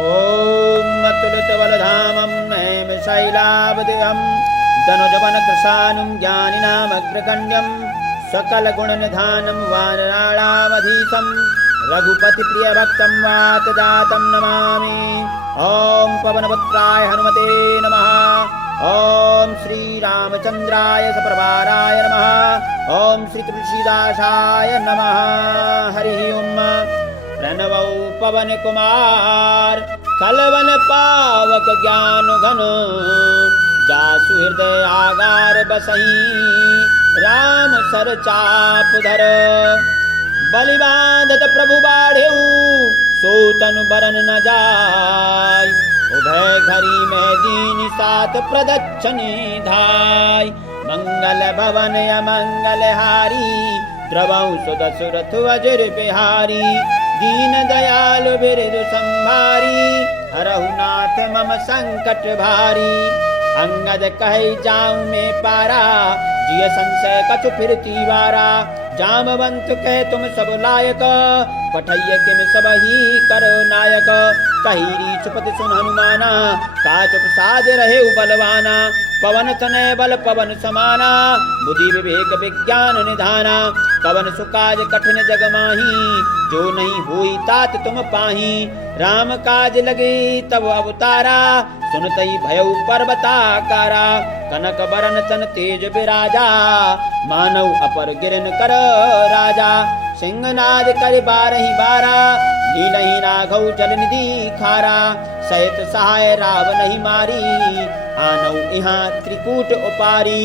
ॐ अतुलितबलधामं हेम शैलावदेहं धनुजवनकृशानुं ज्ञानिनामग्रगण्यं सकलगुणनिधानं वानराणामधीशं रघुपतिप्रियभक्तं वातजातं नमामि। ॐ पवनपुत्राय हनुमते नमः। ॐ श्रीरामचन्द्राय सप्रभाराय नमः। ॐ श्रीतुलसीदासाय नमः। हरिः ओम्। प्रणवौ पवन कुमार कलवन पावक ज्ञान घन जासु हृदय आगार बसही राम सर चाप धर बलिबांधत प्रभु बाढ़ेऊ सो तनु बरन न जाय उभय घरी में दीन सात प्रदक्षिणी धाय मंगल भवन अमंगल हारी द्रवौ सुदसुरथ वज्र बिहारी दीन दयालु बिरदु संभारी हरहु नाथ मम संकट भारी अंगद कहि जाऊं मैं पारा जिय संशय कछु फिर तीवारा जामवंत कह तुम सब लायक पठैय किम सब ही करो नायक कहीरी चुपति सुन हनुमाना का चुप साध रहे बलवाना पवन तनय बल पवन समाना बुद्धि विवेक विज्ञान निधाना कवन सुकाज कठिन जग माही जो नहीं हुई तात तुम पाही राम काज लगे तब अवतारा सुनतई भयउ पर्वताकारा कनक बरन तन तेज विराजा मानव अपर गिरन कर राजा सिंहनाद कर बारही बारा लीलही राघव जल निधि खारा सहित सहाय राव नहीं मारी आनऊ यहाँ त्रिकूट उपारी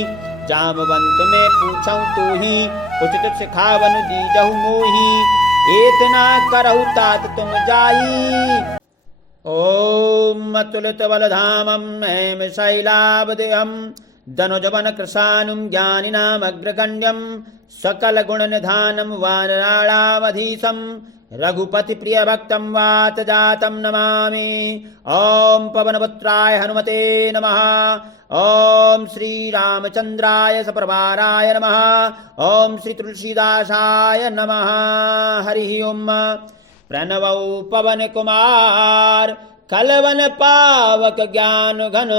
जामवंत में पूछऊं तू ही उचित सिखावन दीजहु मोही एतना करहु तात तुम जाई। ॐ अतुलितबलधामं हेम शैलावदेहं धनुजवनकृशानुं ज्ञानिनामग्रगण्यं सकलगुणनिधानं वानराणामधीशं रघुपतिप्रियभक्तं वातजातं नमामि। ॐ पवनपुत्राय हनुमते नमः। ॐ श्रीरामचन्द्राय सप्रभाराय नमः। ॐ श्रीतुलसीदासाय नमः। हरिः ओम्। प्रणवौ पवन कुमार कलवन पावक ज्ञान घन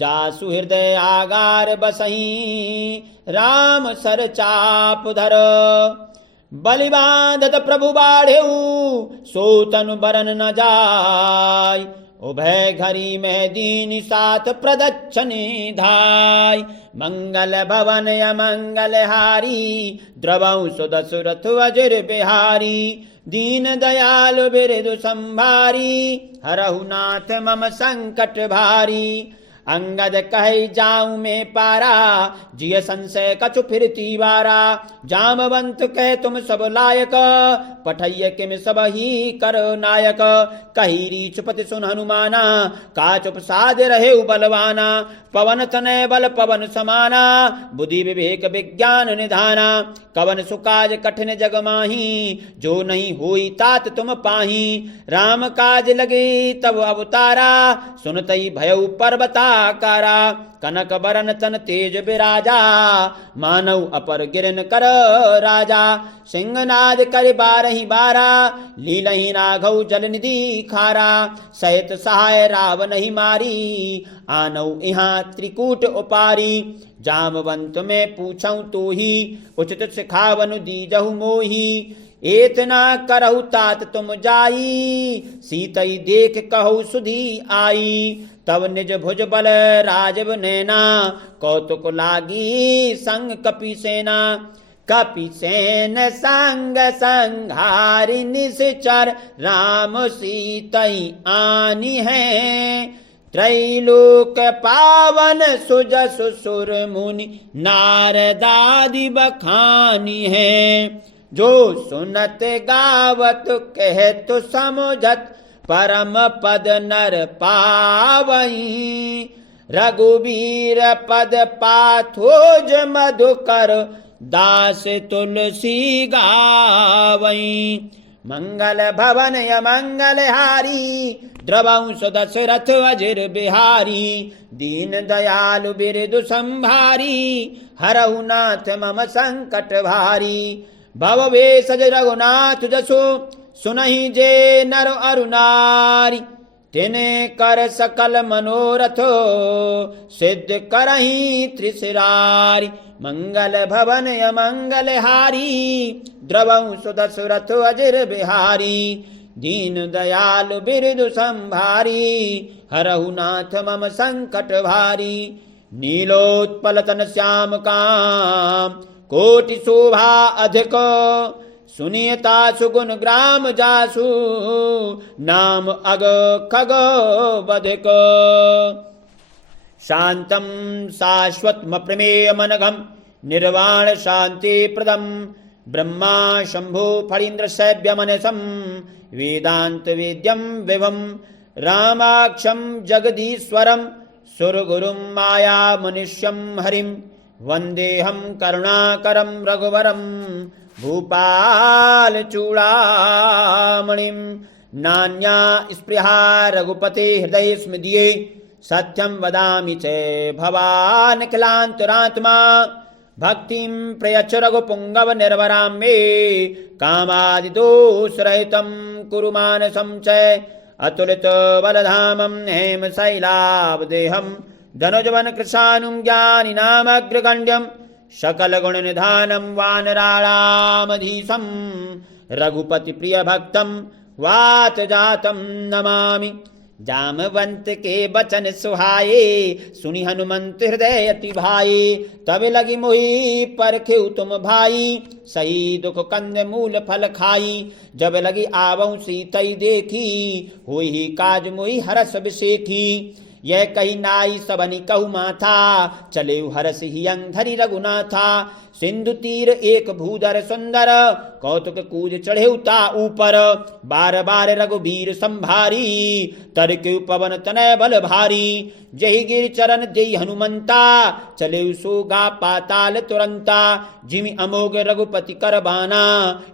जासु हृदय आगार बसही राम सर चाप धर बलिबांधत प्रभु बाढ़ेऊ सो तनु बरन न जाय उभय घरी में दीन साथ प्रदक्षिणी धाय मंगल भवन अमंगल हारी द्रवौ सुदसुरथ वज्र बिहारी दीन दयालु बिरदु संभारी हरहु नाथ मम संकट भारी अंगद कहि जाऊं मैं पारा जिय संशय कछु फिर तीवारा जामवंत कह तुम सब लायक पठैय किम सब ही करो नायक कहीरी चुपति सुन हनुमाना का चुप साध रहे बलवाना पवन तनय बल पवन समाना बुद्धि विवेक विज्ञान निधाना कवन सुकाज कठिन जग माही जो नहीं हुई तात तुम पाही राम काज लगे तब अवतारा सुनतई भयउ पर्वताकारा कनक बरन तन तेज विराजा मानव अपर गिरन कर राजा सिंहनाद कर बारही बारा लीलही राघव जल निधि खारा सहित सहाय राव नहीं मारी आनऊ यहाँ त्रिकूट उपारी जामवंत में पूछऊं तो ही उचित सिखावनु दीजहु मोही एतना करहु तात तुम जाई सीतई देख कहु सुधी आई तब निज भुज बल राजव नैना कौतुक लागी संग कपि सेना कपि सेन संग संहारि निश्चर राम सीतई आनी है त्रैलोक पावन सुजसु सुर मुनि नारदादि बखानी है जो सुनत गावत कहत समझत परम पद नर पावई रघुबीर पद पाथोज मधुकर दास तुलसी गावई मंगल भवन अमंगल हारी द्रवौ सुदशरथ वज्र बिहारी दीन दयालु बिरदु संभारी हरहु नाथ मम संकट भारी भव वेशज रघुनाथ जसु सुनहि जे नर अरु नारी, तिने कर सकल मनोरथ, सिद्ध करहि त्रिशिरारी। मंगल भवन अमंगल हारी, द्रवहु सुदशरथ अजिर बिहारी। दीन दयाल बिरदु संभारी, हरहु नाथ मम संकट भारी। नीलोत्पल तन श्याम काम, कोटि शोभा अधिक, सुनियता सुगुण ग्राम जासु, नाम अग खग बधिक। शांतम शाश्वतम प्रमेय मनघम, निर्वाण शांति प्रदम, ब्रह्मा शंभु फणीन्द्र सैभ्य मनसम, वेदांत वेद्यम विभम, रामाक्षम जगदीश्वरम, सुरगुरुम माया मनुष्यम हरिम। वंदेहम करुणाकरम रघुवरम, भूपाल चूड़ामणिम। नान्या स्पृहा रघुपते हृदय स्मृतिये, सत्यम वदामि च भवान् किलांतरात्मा। भक्तिं प्रयच्छ रघुपुंगव निर्वरां मे, कामादिदोषरहितं कुरु मानसं च। अतुलित बलधामं हेमशैलावदेहं, धनुजवन कृशानुं ज्ञानिनामग्रगण्यं, सकलगुणनिधानं वानराणामधीशं, रघुपति प्रिय भक्तं वातजातं नमामि। जामवंत के बचन सुहाए, सुनि हनुमंत हृदय अति भाए। तब लगी मोहि परखेउ तुम भाई, सही दुख कंद मूल फल खाई। जब लगी आवऊं सीतई देखी, होई ही काज मोहि हरस बिसेखी। यह कही नाई सबनि कहु माथा, चले हरस ही अंधरि रघुनाथा। सिंधु तीर एक भूधर सुंदर, कौतुक कूज चढ़े ता ऊपर। बार बार रघुबीर संभारी, तरके पवन तनय बल भारी। जहि गिर चरण देई हनुमंता, चले सोगा पाताल तुरंता। जिमि अमोघ रघुपति कर बाना,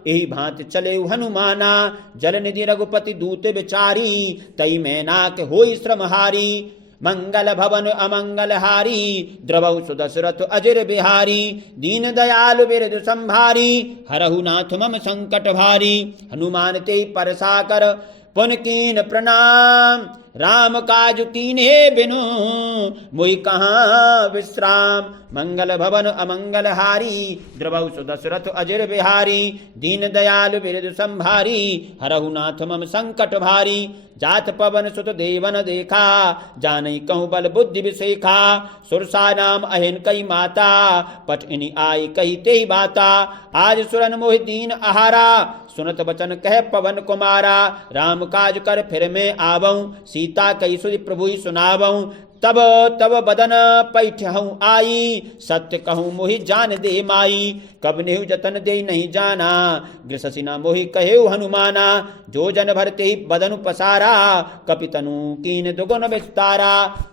यही भांति चले हनुमाना। जल निधि रघुपति दूत विचारी, तई मैनाक होई श्रमहारी। मंगल भवन अमंगल हारी, द्रवहु सुदशरथ अजिर बिहारी। दीन दयाल बिरदु संभारी, हरहु नाथ मम संकट भारी। हनुमान ते परसाकर पुन कीन प्रणाम, राम काज कीन्हे बिनु मोहि कहाँ विश्राम। मंगल भवन अमंगल हारी, द्रवहु सुदशरथ अजिर बिहारी। दीन दयाल बिरदु संभारी, हरहु नाथ मम संकट भारी। जात पवन सुत देवन देखा, जानई कहूँ बल बुद्धि विसेखा। सुरसा नाम अहिन कई माता, पठिनी आई कही ते बाता। आज सुरन मोहि दीन आहारा, सुनत बचन कह पवन कुमारा। राम काज कर फिर मैं आवऊं, सीता कई सुधि प्रभु सुनावऊं। तब तब बदन पैठहूँ आई, सत्य कहूँ मोहि जान दे माई। कब नेहु जतन दे नहीं जाना, गृहसिना मोहि कहेउ हनुमाना। जो जन भरते ही बदनु पसारा, कपितनु कीन दुगुन विस्तारा।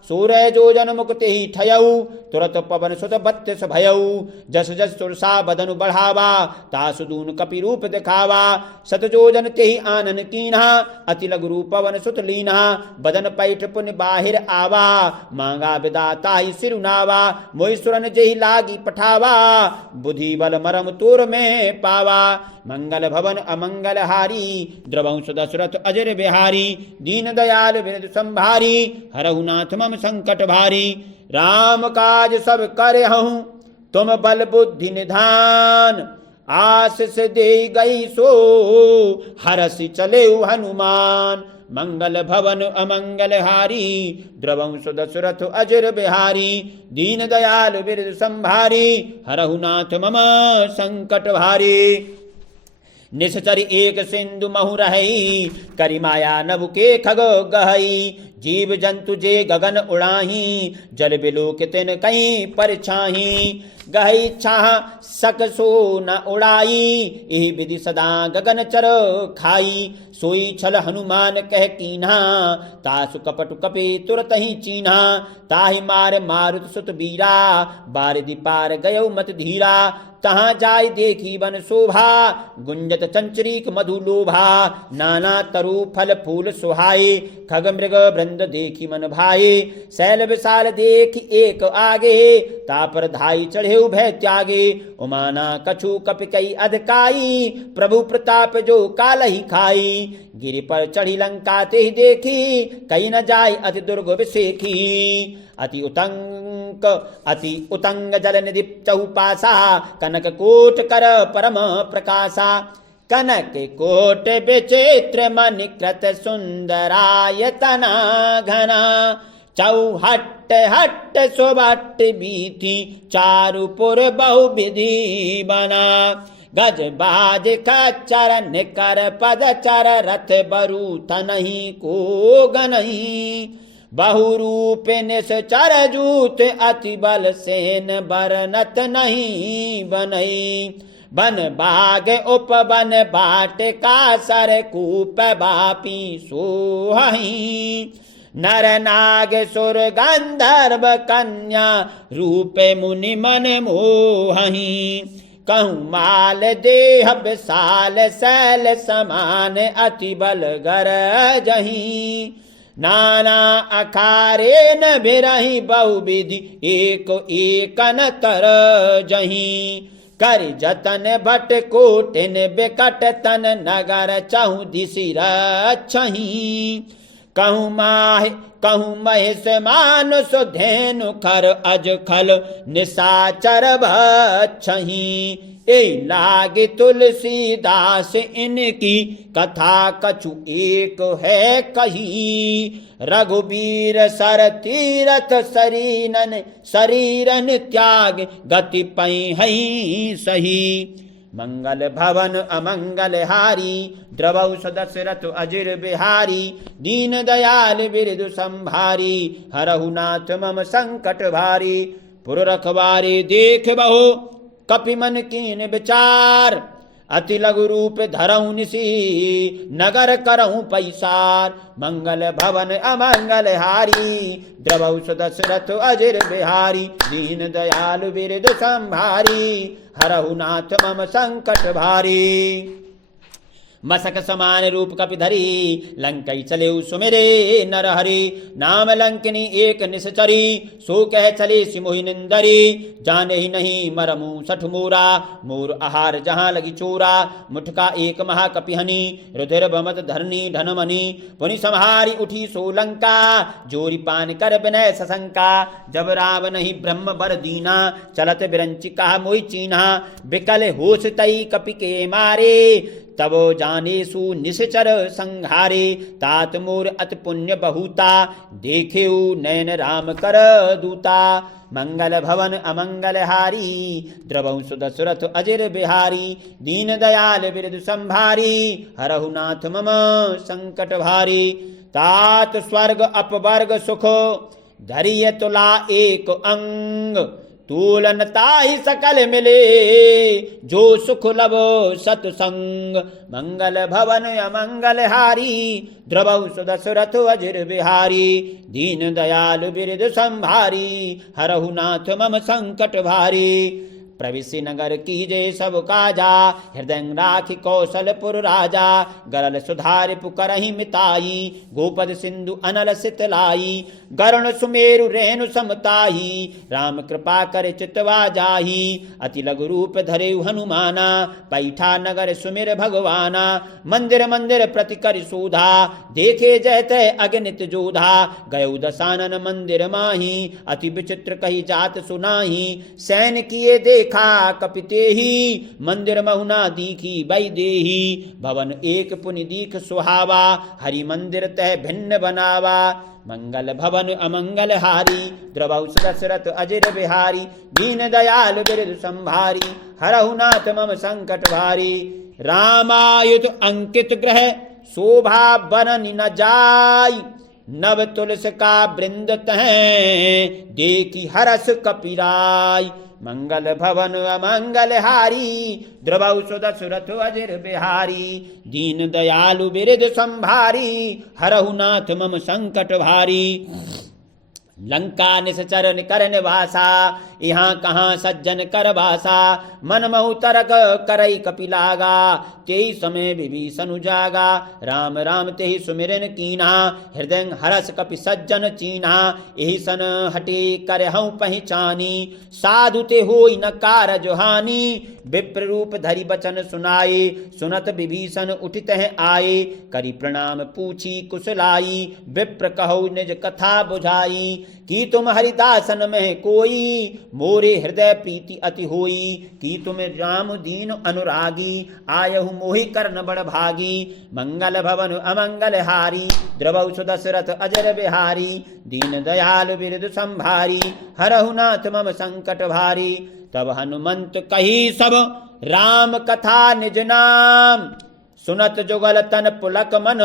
सूरय जो जन मुक्ति ही ठयऊ, तुरत पवन सुत बत्तीस भयऊ। जस जस सुरसा बदनु बढ़ावा, तासु दून कपि रूप दिखावा। सत जो जन ते ही आनन कीन्हा, अति लघु रूप पवन सुत लीन्हा। बदन पैठ पुन बाहिर आवा, मांगा विदाता ही सिरुनावा। मोहि सुरन जेहि लागी पठावा, बुद्धि बल मरम तोर में पावा। मंगल भवन अमंगल हारी, द्रवहु सुदशरथ अजिर बिहारी। दीन दयाल बिरदु संभारी, हरहु नाथ मम संकट भारी। राम काज सब करहूँ, तुम बल बुद्धि निधान। आशीष दे गई सो, हरसि चले हनुमान। मंगल भवन अमंगल हारी, द्रवहु सुदशरथ अजिर बिहारी। दीन दयाल बिरदु संभारी, हरहु नाथ मम संकट भारी। निश्चर एक सिंधु महु रही, करि माया नभ के खग गहई। जीव जंतु जे गगन उड़ाही, जल बिलोक तिन कहीं परछाही। गहई छाह सक सो न उड़ाई, यही विधि सदा गगन चर खाई। सोई छल हनुमान कह कीन्हा, तासु कपटु कपे तुरत ही चीन्हा। ताहि मार मारुत सुत बीरा, बारिधि पार गयो मत धीरा। तहाँ जाय देखी वन शोभा, गुंजत चंचरीक मधु लोभा, नाना तरु फल फूल सुहाए, खग मृग वृंद देखी मन भाए, शैल विशाल देखी एक आगे, तापर धाई चढ़े भय त्यागे, उमाना कछु कपि कई अधिकाई, प्रभु प्रताप जो काल ही खाई, गिरि पर चढ़ी लंका ते ही देखी, कहीं न जाय अति दुर्ग विसेखी, अति उतंग जल निधि चहुपासा, कनक कोट कर परम प्रकाशा, कनक कोट विचित्र मणिकृत सुंदरायतना घना, चौहट्ट हट्ट सुभट्ट बीथी, चारुपुर बहुविधि बना, गज बाज खच्चर निकर पद चर, रथ बरु तनहि को गनहि, बहुरूप निश्चर जूत, अति बल सेन बरनत नहीं बनई, बन बाग उपवन बाट का सर कूप बापी सोहई, नर नाग सुर गंधर्व कन्या, रूप मुनि मन मोहही, कहूँ माल देह विशाल शैल समान, अति बल गरजही, नाना अखारे न बिरही बहुविधि, एक एकन तर जही, कर जतन भट कोटिन बिकट तन, नगर चहु दिशि रक्षही, कहूँ महेश मानुष धेनु खर, अज खल निशाचर भक्षही, ए लागे तुलसीदास इनकी, कथा कछु एक है कही, रघुबीर सर तीरथ शरीरन त्याग, गति पई हई सही, मंगल भवन अमंगल हारी, द्रवौ सदशरथ अजिर बिहारी, दीन दयाल बिरदु संभारी, हरहु नाथ मम संकट भारी, पुर रखवारे देख बहु कपि मन कीन विचार, अति लघु रूप धरऊं निसी, नगर करऊं पैसार, मंगल भवन अमंगल हारी, द्रवौ सदशरथ अजिर बिहारी, दीन दयालु बिरदु संभारी, हरहु नाथ मम संकट भारी, मसक समान रूप कपि धरी, लंकई चले सुमिरे नर हरि, नाम लंकिनी एक निश्चरी, सो कह चले सिमोहि निंदरी, जाने ही नहीं मरमु सठ मोरा, मोर आहार जहाँ लगी चोरा, मुठका एक महाकपिहनी, रुधिर बमत धरनी धनमणि, पुनि संहारी उठी सो लंका, जोरी पान कर विनय सशंका, जब रावण ही ब्रह्म बर दीना, चलत बिरंचिका मोहि चीन्हा, बिकल होश तई कपि के मारे, तबो जानेसु निश्चर संहारे, तात मोर अति पुण्य बहुता, देखेउ नयन राम कर दूता, मंगल भवन अमंगल हारी, द्रवौ सुदशरथ अजिर बिहारी, दीन दयाल बिरदु संभारी, हरहु नाथ मम संकट भारी, तात स्वर्ग अपवर्ग सुख, धरिय तुला एक अंग, तूलन ताहि सकल मिले, जो सुख लभो सतसंग, मंगल भवन अमंगल हारी, द्रवौ सुदशरथ अजिर बिहारी, दीन दयालु बिरदु संभारी, हरहु नाथ मम संकट भारी, प्रविशि नगर कीजे सब काजा, हृदय राखि कौशलपुर राजा, गरल सुधारि पुकरहि मिताई, गोपद सिंधु अनल सितलाई, गरुण सुमेरु रेणु समताही, राम कृपा कर चितवा जाही, अति लघु रूप धरे हनुमाना, पैठा नगर सुमिर भगवाना, मंदिर मंदिर प्रति कर शोधा, देखे जयते अगणित जोधा, गयो दशानन मंदिर माही, अति विचित्र कही जात सुनाही, सैन किए देखा कपिते ही, मंदिर महुना दीखी बई देही, भवन एक पुनि दीख सुहावा, हरि मंदिर तह भिन्न बनावा, मंगल भवन अमंगल हारी, द्रवौ सुदशरथ अजिर बिहारी, दीन दयाल बिरदु संभारी, हरहु नाथ मम संकट भारी, रामायुध अंकित ग्रह शोभा बरनि न जाय, नव तुलस का वृंद तह देखी हरस कपिराय, मंगल भवन अमंगल हारी, द्रवौ सुदशरथ अजिर बिहारी, दीन दयालु बिरदु संभारी, हरहु नाथ मम संकट भारी, लंका निश्चर निकर निवासा, यहाँ कहाँ सज्जन कर बासा। मन महु तरक करई कपिलागा, तेई समय विभीषण जागा। राम राम तेहि सुमिरन कीन्हा, हृदय हरस कपि सज्जन चीन्हा। एहि सन हटे कर हूँ पहचानी, साधु ते होई न कारज हानि। विप्र रूप धरि बचन सुनाए, सुनत विभीषण उठित हैं आए। करि प्रणाम पूछी कुशलाई, विप्र कहु निज कथा बुझाई। कि तुम हरिदासन में कोई, मोरे हृदय प्रीति अति होई। कि तुम राम दीन अनुरागी, आयहु मोहि कर्ण बड़ भागी। मंगल भवन अमंगल हारी, द्रवौ सुदशरथ अजर बिहारी। दीन दयाल बिरदु संभारी, हरहु नाथ मम संकट भारी। तब हनुमंत कही सब राम कथा निज नाम, सुनत जुगल तन पुलक मन।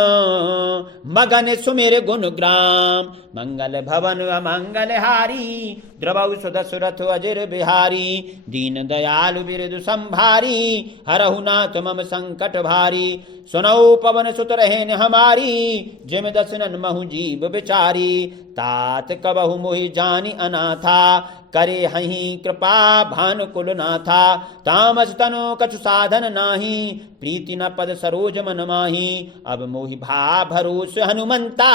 मगन सुमिर गुण ग्राम, मंगल भवन अमंगल हारी। द्रवौ सुदशरथ अजर बिहारी, दीन दयालु बिरदु संभारी। हरहु नाथ मम संकट भारी, सुनौ पवन सुत रहेन हमारी। जिम दसनन महु जीव बिचारी, तात कबहु मोहि जानि अनाथा। करे हहि कृपा भानुकुल नाथा, तामस तनु कछु साधन नाही। प्रीति न पद सरोज मन माही, अब मोहि भा भरोस हनुमंता।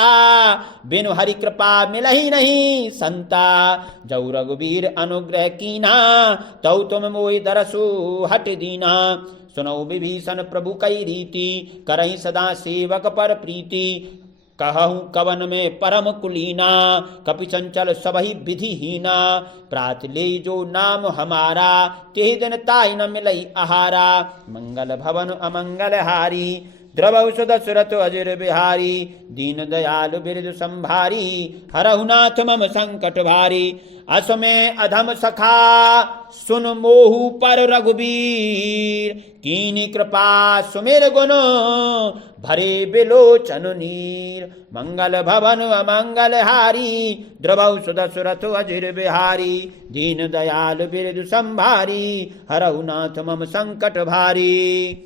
बिनु हरि कृपा मिलहि नहीं संता। जौ रघुबीर अनुग्रह कीना, तौ तुम मोहि दरसु हट दीना। सुनौ विभीषण प्रभु कई रीति, करहि सदा सेवक पर प्रीति। कहूँ कवन में परम कुलीना, कपि चंचल सबहि विधिहीना। प्रात ले जो नाम हमारा, तेहि दिन ताई न मिलई आहारा। मंगल भवन अमंगल हारी, द्रवौ सुदशरथ अजर बिहारी। दीन दयालु बिरदु संभारी, हरहु नाथ मम संकट भारी। अस में अधम सखा सुन मोहु पर रघुबीर। कीनी कृपा सुमिर गुण, भरे बिलोचन नीर। मंगल भवन अमंगल हारी, द्रवौ सुदशरथ अजर बिहारी। दीन दयाल बिरदु संभारी, हरहु नाथ मम संकट भारी।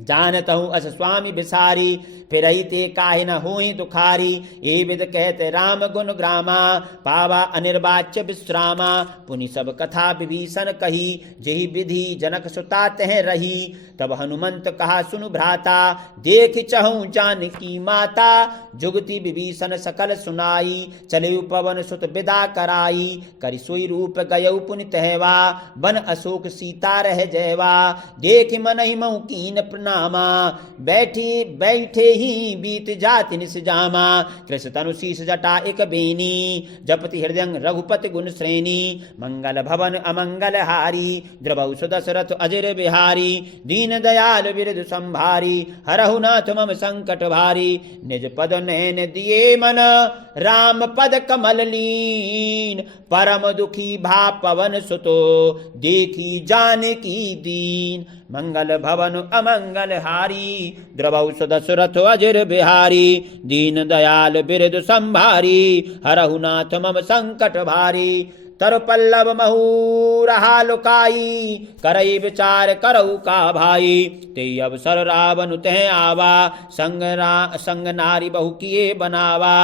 जानत हूँ अस स्वामी बिसारी, फिर ते काहे न होई दुखारी। ये विद कहते राम गुण ग्रामा, पावा अनिर्वाच्य विश्रामा। पुनि सब कथा विभीषण कही, जेहि विधि जनक सुता तह रही। तब हनुमंत कहा सुनु भ्राता, देख चहु जानकी माता। जुगति विभीषण सकल सुनाई, चले पवन सुत विदा कराई। करि सोई रूप गयौ पुनि तहवा, बन अशोक सीता रह जयवा। देख मनहि महु कीन प्रणामा, बैठी बैठे ही बीत जाति निस जामा। कृष्ण तनु शीस जटा एक बेनी, जपति हृदय रघुपति गुण श्रेणी। मंगल भवन अमंगल हारी, द्रवौ सुदशरथ अजर बिहारी। दीन दयाल बिरदु संभारी, हरहु नाथ मम संकट भारी। निज पद नैन दिए मन, राम पद कमल लीन। परम दुखी भा पवन सुतो, देखी जानकी दीन। मंगल भवन अमंगल हारी, द्रवौ सुदशरथ अजर बिहारी। दीन दयाल बिरदु संभारी, हरहु नाथ मम संकट भारी। तर पल्लव महू रहा लुकाई, करई विचार करऊ का भाई। ते अवसर रावण तह आवा, संग नारी बहु किए बनावा।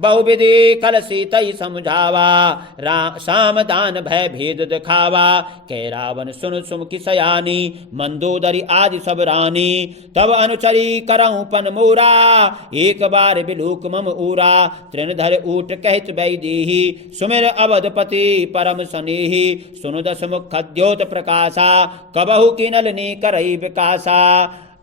बहुविधि कल सीतई समझावा, सामदान भय भेद दिखावा। कह रावण सुन सुमुखी सयानी, मंदोदरी आदि सब रानी। तब अनुचरी करऊं पन मोरा, एक बार बिलूक मम ऊरा। तृणधर ऊट कहत वैदेही, सुमिर अवधपति परम सनेही। सुनु दस मुख द्योत प्रकाशा, कबहु किनल ने करई विकासा।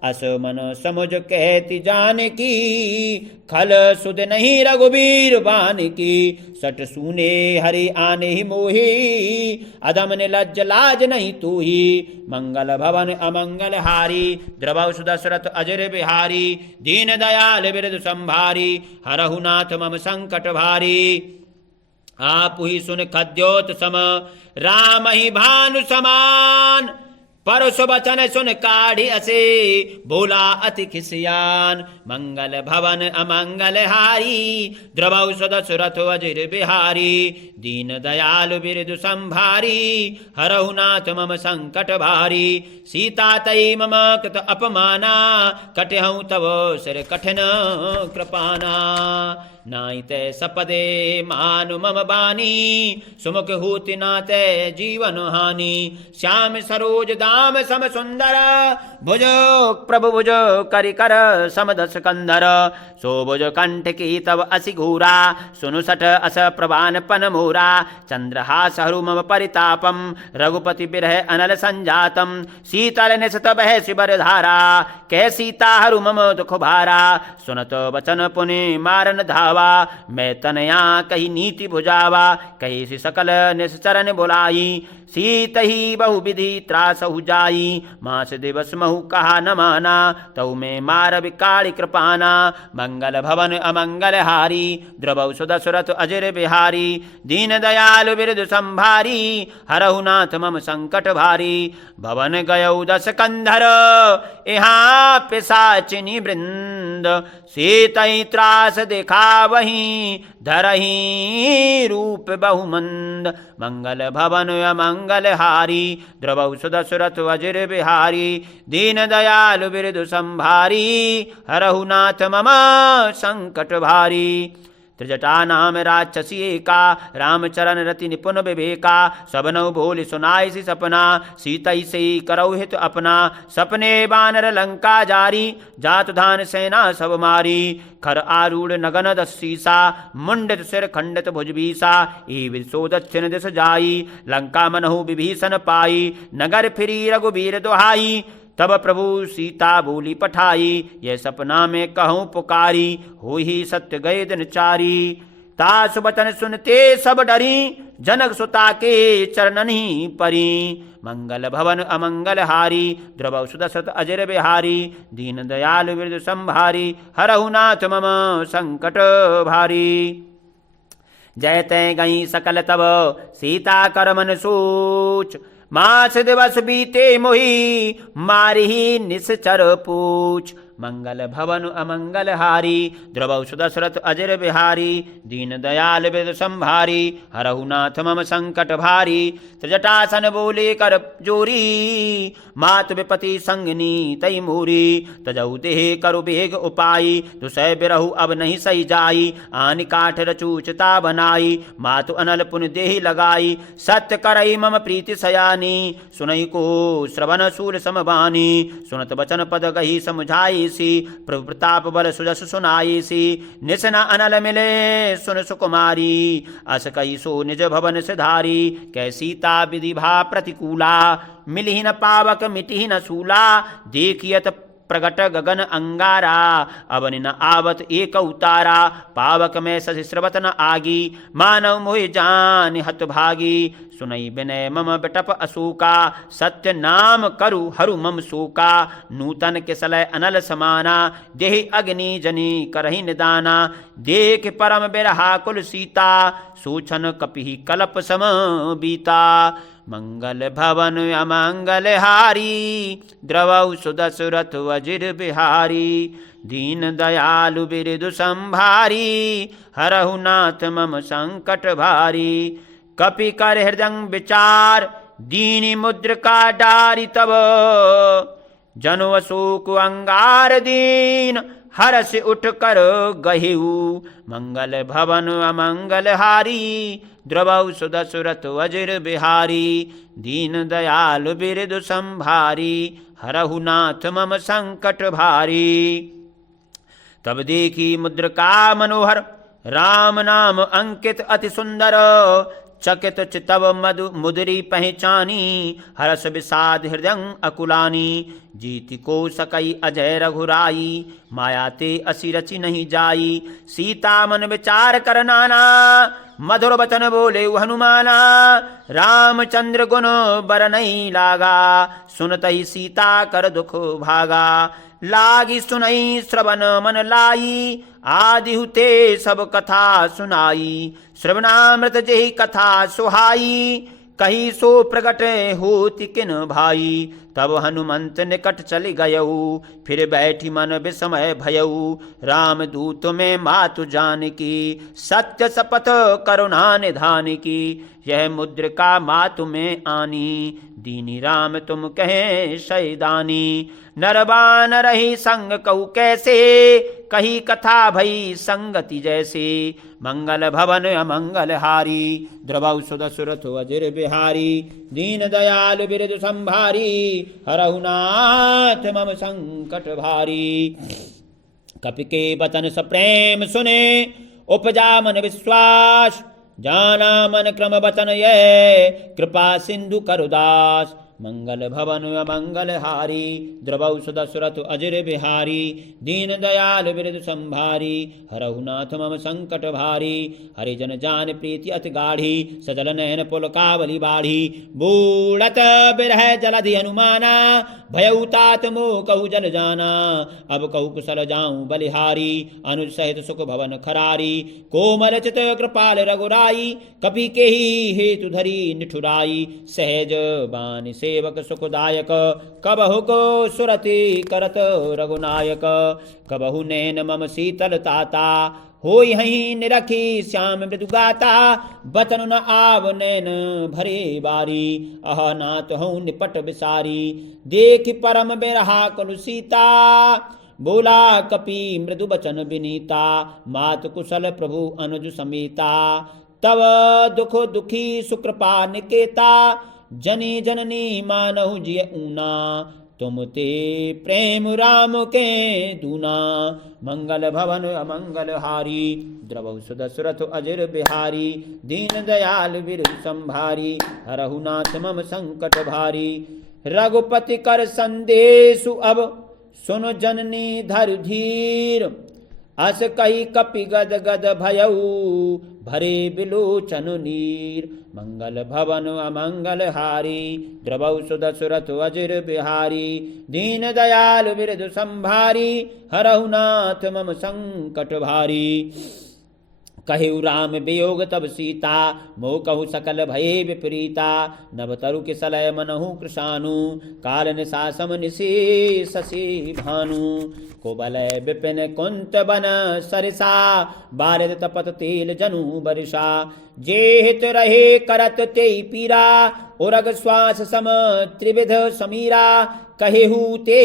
अस मन समुझ कहती जानकी, खल सुध नहीं रघुबीर बान की। सट सुने हरि आने ही मोही, अधम ने लज्ज लाज नहीं तू ही। मंगल भवन अमंगल हारी, द्रवौ सुदशरथ अजर बिहारी। दीन दयाल बिरदु संभारी, हरहु नाथ मम संकट भारी। आप ही सुन खद्योत सम, राम ही भानु समान। परसु बचन सुन काढ़ी असे बोला अति खिसियान। मंगल भवन अमंगल हारी द्रवौ सुदशरथ अजिर बिहारी। दीन दयालु बिरदु संभारी हरहु नाथ मम संकट भारी। सीता तई मम कृत अपमाना कटहु तव सिर कठिन कृपाना। नाई ते सपदे मानु मम बानी सुमुख हूति नाते जीवन हानि। श्याम सरोज दाम सम सुंदर भुज प्रभु भुज करिकर समदस कंधर। सो भुज कंठ की तव असि घूरा सुनु सठ अस प्रवान पन मोरा। चंद्रहास हरु मम परितापम रघुपति बिरह अनल संजातम। शीतल निशत बह शिवर धारा कै सीता हरु मम दुख भारा। सुनत वचन पुनि मारन धावा मैं तनया कही नीति भुजावा। कही सी सकल निश्चरण बुलाई सीत ही बहु विधि त्रासहु जाई। मास दिवस महु कहा न माना तऊ में मार विकाली कृपाना। मंगल भवन अमंगल हारी द्रवौ सुदशरथ अजिर बिहारी। दीन दयालु बिरदु संभारी हरहु नाथ मम संकट भारी। भवन गयौ दस कंधर यहाँ पिशाचिनी वृंद। सीतई त्रास देखा वहीं धरही रूप बहुमंद। मंगल भवन अमंगल हारी द्रवौ सुदशरथ अजिर बिहारी। दीन दयालु बिरदु संभारी हरहु नाथ मम संकट भारी। त्रिजटा नाम राक्षसी एका रामचरण रति निपुण विवेका। सबनौ बोल सुनाई सी सपना सीतई से करौ हित अपना। सपने बानर लंका जारी जात धान सेना सब मारी। खर आरूढ़ नगन दस्सीसा मुंडित सिर खंडित भुजबीसा। ई सो दक्षिण दिश जाई लंका मनहु विभीषण पाई। नगर फिरी रघुबीर दुहाई तब प्रभु सीता बोली पठाई। यह सपना में कहूँ पुकारी हो ही सत्य गए दिन चारी। तास बचन सुनते सब डरी जनक सुता के चरणनि परी। मंगल भवन अमंगल हारी द्रवौ सुदशरथ अजिर बिहारी। दीन दयालु बिरदु संभारी हरहु नाथ मम संकट भारी। जय तय गई सकल तब सीता कर मन सोच। मास दिवस बीते मोही मारही निश्चर पूछ। मंगल भवन अमंगल हारी द्रवौ सुदशरथ अजिर बिहारी। दीन दयाल बिरदु संभारी हरहु नाथ मम संकट भारी। त्रिजटासन बोले कर जोरी मात विपति संगनी तई मूरी। तजौ देह करु बेग उपाई दुसह बिरहु अब नहीं सही जाई। आनि काठ रचूचता बनाई मातु अनल पुन देहि लगाई। सत्य करई मम प्रीति सयानी सुनई को श्रवण सूर समबानी। सुनत बचन पद गही समुझाई सी प्रभु प्रताप बल सुजस सुनाई सी। निसना अनल मिले सुन सुकुमारी अस कई सो निज भवन सिधारी। कै सीता विधि भा प्रतिकूला मिलहि न पावक मिटहि न सूला। देखियत प्रगट गगन अंगारा अवनि न आवत एक उतारा। पावक में शशि स्रवत न आगी मानव मोहि जान हत भागी। सुनई विनय मम बिटप अशोका सत्य नाम करु हरु मम शोका। नूतन किसलय अनल समाना देहि अग्नि जनि करहि निदाना। देख परम बिरहा कुल सीता सूछन कपिहि कलप सम बीता। मंगल भवन अमंगल हारी द्रवौ सुदशरथ अजिर बिहारी। दीन दयालु बिरदु संभारी हरहु नाथ मम संकट भारी। कपि कर हृदय विचार दीनी मुद्रिका डारी तब। जनु अशोक अंगार दीन हरस उठ कर गहिऊ। मंगल भवन अमंगल हारी द्रवौ सुदशरथ अजिर बिहारी। दीन दयालु बिरदु संभारी हरहु नाथ मम संकट भारी। तब देखी मुद्रिका मनोहर राम नाम अंकित अति सुंदर। चकित चितव मधु मुदरी पहचानी हरस विषाद हृदय अकुलानी। जीति को सकई अजय रघुराई माया ते असी रचि नहीं जाई। सीता मन विचार कर नाना मधुर बचन बोले हनुमाना। रामचंद्र गुण बर नहीं लागा सुनतई सीता कर दुख भागा। लागी सुनई श्रवण मन लाई आदि हुते सब कथा सुनाई। श्रवणामृत जेहि कथा सुहाई कही सो प्रगट होति किन भाई। तब हनुमंत निकट चली गयऊ, फिर बैठी मन विस्मय भयऊ। राम दूत में मातु जानकी, सत्य शपथ करुणा निधान की। यह मुद्रिका मातु में आनी, दीनी राम तुम कहें सैदानी। नरबान रही संग कहू कैसे, कही कथा भई संगति जैसे। मंगल भवन अमंगल हारी, द्रवौ सुध सुरथ अजिर बिहारी। दीन दयाल बिरद संभारी, हरहु नाथ मम संकट भारी। कपि के बचन सप्रेम सुने, उपजा मन विश्वास। जाना मन क्रम बचन ये, कृपा सिंधु करुदास। मंगल भवन अमंगल हारी, द्रवौ सुध सुरथ अजिर बिहारी। दीन दयाल बिरद संभारी, हरहु नाथ मम संकट भारी। हरिजन जान प्रीति अति गाढ़ी, सजल नयन पुलकावली बाढ़ी। बूढ़त बिरह जलधि हनुमाना, भयउ तात मोह कहु जल जाना। अब कहु कुशल जाऊं बलिहारी, अनुज सहित सुख भवन खरारी। कोमल चित कृपाल रघुराई, कपि के ही हेतु धरी निठुराई। सहज बानी सेवक सुखदायक, कबहु को सुरति करत रघुनायक। कबहु नैन मम शीतल ताता, होई हहीं निरखी श्याम मृदु गाता। बचन न आव नैन भरे बारी, अह नाथ हूँ निपट बिसारी। देख परम बिरहा कुल सीता, बोला कपि मृदु बचन विनीता। मात कुशल प्रभु अनुज समीता, तव दुख दुखी सुकृपा निकेता। जनी जननी मानहु जिय ऊना, तुम ते प्रेम राम के दूना। मंगल भवन अमंगल हारी, द्रवौ सुध सुरथ अजिर बिहारी। दीन दयाल बिरद संभारी, हरहु नाथ मम संकट भारी। रघुपति कर संदेशु अब, सुन जननी धर धीर। अस कही कपि गद गद भयऊ, भरे बिलोचन नीर। मंगल भवन अमंगल हारी, द्रवौ सुध सुरथ अजिर बिहारी। दीन दयाल बिरद संभारी, हरहु नाथ मम संकट भारी। कहु राम वियोग तब सीता, मोह कहु सकल भये विपरीता। नभ तरु किसलय मनहु कृशानु, काल निशासम निशि शशि भानु। कोबलय विपिन कुंत बन सरिसा, बारिद तपत तेल जनु बरिषा। जेहित रहे करत तेई पीरा, उरग श्वास सम त्रिविध समीरा। कहेहु ते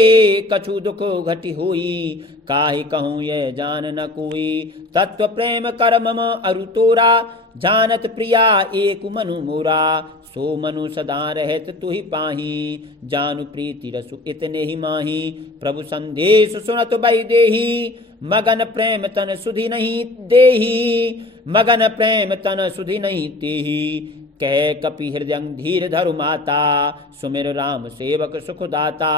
कछु दुख घटी हुई, काहि कहूँ ये जान न कोई। तत्व प्रेम कर मम अरु तोरा, जानत प्रिया एक मनु मोरा। सो मनु सदा रहत तुहि पाही, जानु प्रीति रसु इतने ही माही। प्रभु संदेश सुनत बई देही, मगन प्रेम तन सुधि नहीं देही। मगन प्रेम तन सुधि नहीं तेही। कह कपि हृदय धीर धरु माता, सुमिर राम सेवक सुखदाता।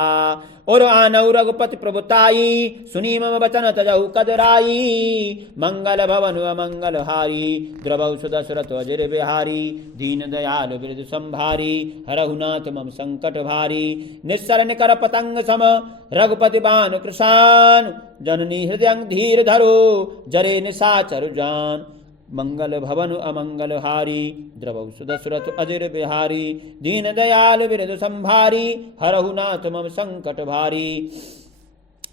और आनौ रघुपति प्रभुताई, सुनी मम बचन तजहु कदराई। मंगल भवन अमंगल हारी, द्रवौ सुध सुरथ अजिर बिहारी। दीन दयाल बिरद संभारी, हरहु नाथ मम संकट भारी। निस्सर निकर पतंग सम, रघुपति बान कृशान। जननी हृदय धीर धरो, जरे निशाचर जान। मंगल भवन अमंगल हारी, द्रवौ सुध सुरथ अजिर बिहारी। दीन दयाल बिरद संभारी, हरहु नाथ मम संकट भारी।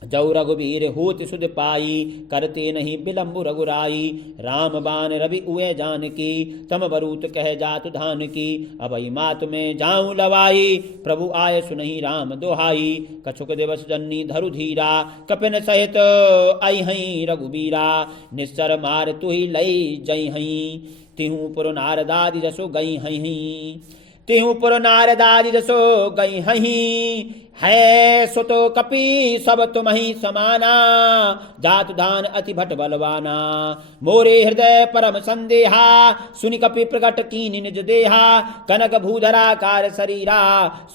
जौ रघुबीर होत सुध पाई, करते नहीं बिलम्बु रघुराई। राम बान रवि उए जानकी, तम बरूत कह जातु धान की। अबई मात में जाऊं लवाई, प्रभु आय सुनहि राम दोहाई। कछुक दिवस जन्नी धरु धीरा, कपिन सहित आई हई रघुबीरा। निस्सर मार तुहि लई जई हई, तिहु पुर नारदादि जसो गई हई। तिहु पुर नारदादि जसो गई हई। है सुतो कपि सब तुम्हि समाना, जातु धान अति भट बलवाना। मोरे हृदय परम संदेहा, सुनि कपि प्रकट कीनि निज देहा। कनक भूधरा कार शरीरा,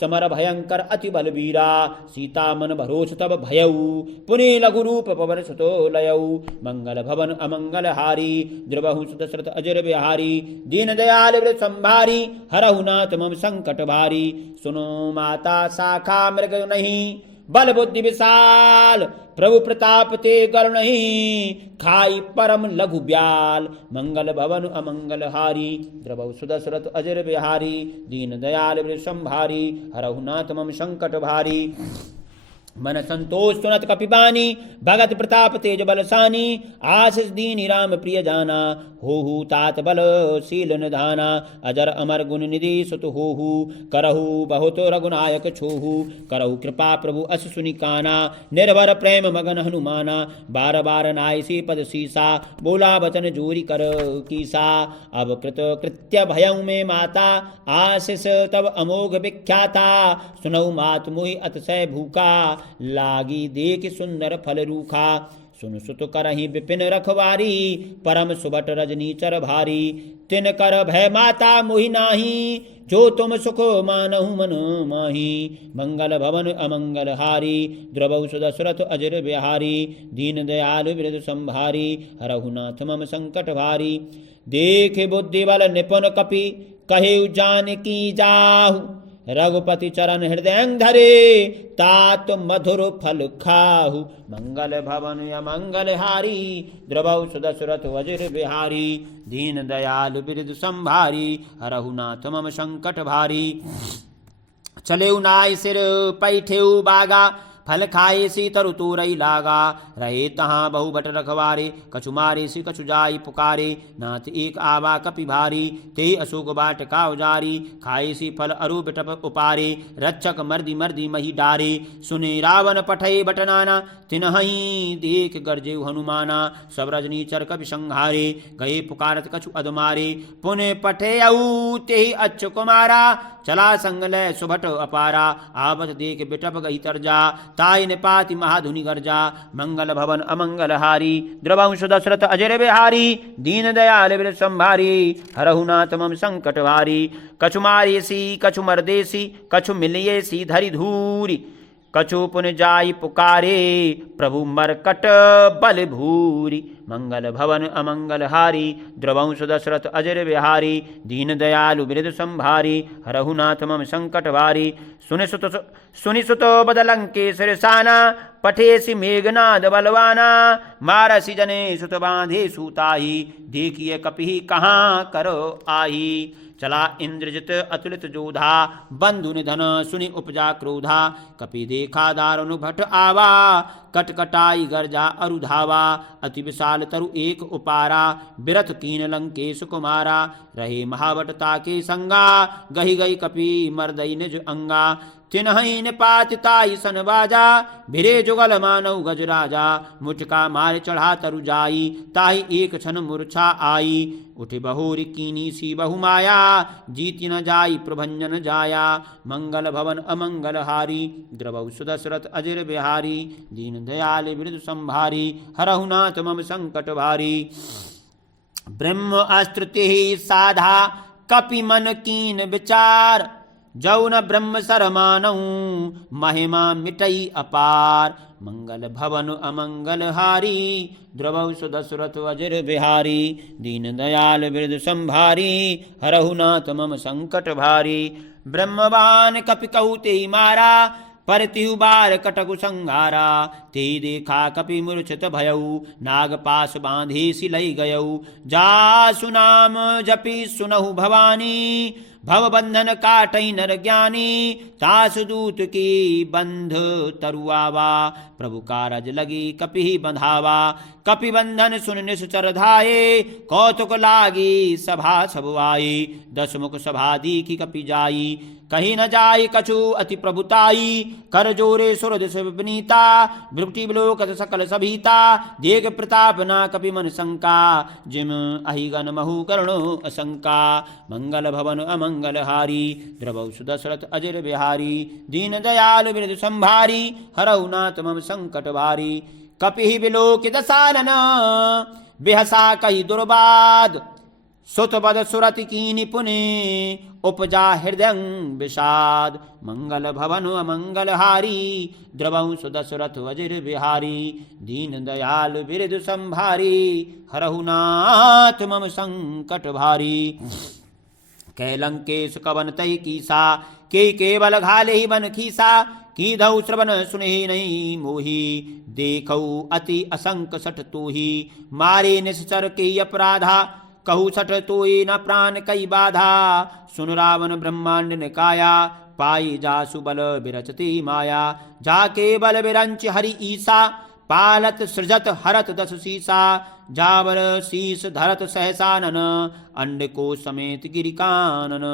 समर भयंकर अति बलवीरा। सीता मन भरोस तब भयऊ, पुनि लघु रूप पवन सुतो लयऊ। मंगल भवन अमंगल हारी, द्रवहु सुत श्रुत अजिर बिहारी। दीन दयाल वृत संभारी, हरहु नाथ मम संकट भारी। सुनो माता शाखा मृग नहीं, बल बुद्धि विशाल, प्रभु प्रताप ते गरुण ही, खाई परम लघु ब्याल। मंगल भवन अमंगल हारी, द्रवौ सुदशरथ अजर बिहारी, दीन दयाल वृष संभारी, हरहु नाथ मम संकट भारी। मन संतोष सुनत कपिबानी, भगत प्रताप तेज बलसानी, आशीष दीन राम प्रिय जाना, होहु तात बल शील निधाना, अजर अमर गुण निधि सुत होहु, करहु बहुत रघुनायक छोहु, करहु कृपा प्रभु अस सुनि काना, निर्भर प्रेम मगन हनुमाना, बार बार नायसी पद सीसा, बोला बचन जोरी कर कीसा। अब कृत कृत्य भयउ में माता, आशीष तब अमोघ विख्याता, सुनऊ मात मोहि अतिशय भूखा, लागी देख सुंदर फल रूखा। सुन सुत करहि विपिन रखवारी, परम सुबट रजनी चर भारी, तिन कर भय माता मोहि नाही, जो तुम सुख मानहु मन माही। मंगल भवन अमंगल हारी, द्रवौ सुदशरथ अजर बिहारी, दीन दयाल वृद्ध संभारी, हरहु नाथ मम संकट भारी। देख बुद्धि बल निपुण कपि, कहे जानकी जाहु, रघुपति चरण हृदय धरे, तात मधुर फल खाहु। मंगल भवन अमंगल हारी, द्रवौ सुदशरथ अजर बिहारी, दीन दयाल वृद्ध संभारी, हरहु नाथ मम संकट भारी। चलेउ नाय सिर पैठेउ बागा, फल खाए सी तरु तोरई लागा, रहे तहाँ बहु बट रखवारे, कछु मारे सी कछु जाई पुकारे, नाथ एक आवा कपि भारी, ते अशोक बाट का उजारी, खाए सी फल अरु बिटप उपारे, रक्षक मर्दी मर्दी मही डारे, सुने रावण पठय बटनाना, तिनहि देख गर्जेउ हनुमाना, सब रजनी चर कपि संहारे, गए पुकारत कछु अदमारे, पुनः पठेउ तेहि अच्छ कुमारा, चला संग लय सुभट अपारा, आवत देख बिटप गई तरजा, ताय निपाति महाधुनि गर्जा। मंगल भवन अमंगल हारी, द्रवौ सुदशरथ अजर बिहारी, दीन दयाल वृद्ध संभारी, हरहु नाथ मम संकट भारी। कछु मारेसी कछु मर्देसी, कछु मिलिएसी धरि धूरी, कछु पुन जाई पुकारे, प्रभु मरकट बल भूरी। मंगल भवन अमंगल हारी, द्रवौ सुदशरथ अजर बिहारी, दीन दयालु वृद्ध संभारी, हरहु नाथ मम संकट भारी। सुनि सुत बदलंके सिरसाना, पठेसी मेघनाद बलवाना, मारसी जने सुत बांधे सूताही, देखिए कपि कहाँ करो आही। चला इंद्रजित अतुलित जोधा, बंधु निधन सुनि उपजा क्रोधा, कपि देखा दारुण भट आवा, कटकटाई गर्जा अरुधावा, अति विशाल तरु एक उपारा, बिरथ कीन लंकेश कुमारा, रहे महावटता के संगा, गही गई कपि मर्दई निज अंगा, तिन्हि निपात ताई सन बाजा, भिरे जुगल मानव गजराजा, मुटका मार चढ़ा तरु जाई, ताहि एक क्षण मूर्छा आई, उठे बहोरी कीनी सी बहु माया, जीति न जाई प्रभंजन जाया। मंगल भवन अमंगल हारी, द्रवौ सुदशरथ अजर बिहारी, दीन दयाल वृद्ध संभारी, हरहु नाथ मम संकट भारी। ब्रह्म अस्त्र साधा, कपि मन कीन विचार, जौ न ब्रह्म सरमानऊ, महिमा मिटई अपार। मंगल भवन अमंगल हारी, द्रवौ सुदशरथ अजर बिहारी, दीन दयाल वृद्ध संभारी, हरहु नाथ मम संकट भारी। ब्रह्मवान कपि कहु तेहि मारा, पर तिहु बार कटकु संघारा, ते देखा कपि मूर्छित भयऊ, नाग पास बांधे सिलई गयऊ, जासु नाम जपि सुनहु भवानी, भव बंधन काटई नर ज्ञानी, तासु दूत की बंध तरुआवा, प्रभु कारज लगी कपि बंधावा, कपि बंधन सुन निश्चर धाये, कौतुक लागी सभा सब आई, दस मुख सभा दीखी कपि जाई, कहीं न जाय कछु अति प्रभुताई, कर जोरे सुर दिश विनीता, भ्रुकुटी बिलोकत सकल सभीता, देख प्रताप ना कपि मन शंका, जिम अहिगन महु करुणो असंका। मंगल भवन अमंगल हारी, द्रवौ सुदशरथ अजर बिहारी, दीन दयाल वृद्ध संभारी, हरहु नाथ मम संकट भारी। कपि बिलोकित सालन, बिहसा कही दुर्बाद, सुतपद सुरति कीनि पुने, उपजा हृदय विषाद। मंगल भवन अमंगल हारी, द्रवौ सुदशरथ अजर बिहारी, दीन दयाल वृद्ध संभारी, हरहु नाथ मम संकट भारी। कैलंकेश कवन तई कीसा, के केवल घाले ही बन खीसा, कीधौ श्रवण सुनहि नहीं मोही, देखौ अति असंक सठ तोही, मारे निश्चर के अपराधा, कहु सठ तोय न प्राण कई बाधा, सुन रावण ब्रह्मांड निकाया, पाई जासु बल विरचती माया, जाके बल विरंच हरि ईसा, पालत सृजत हरत दस सीसा, जावर शीस धरत सहसानन, अंड को समेत गिरिकानन,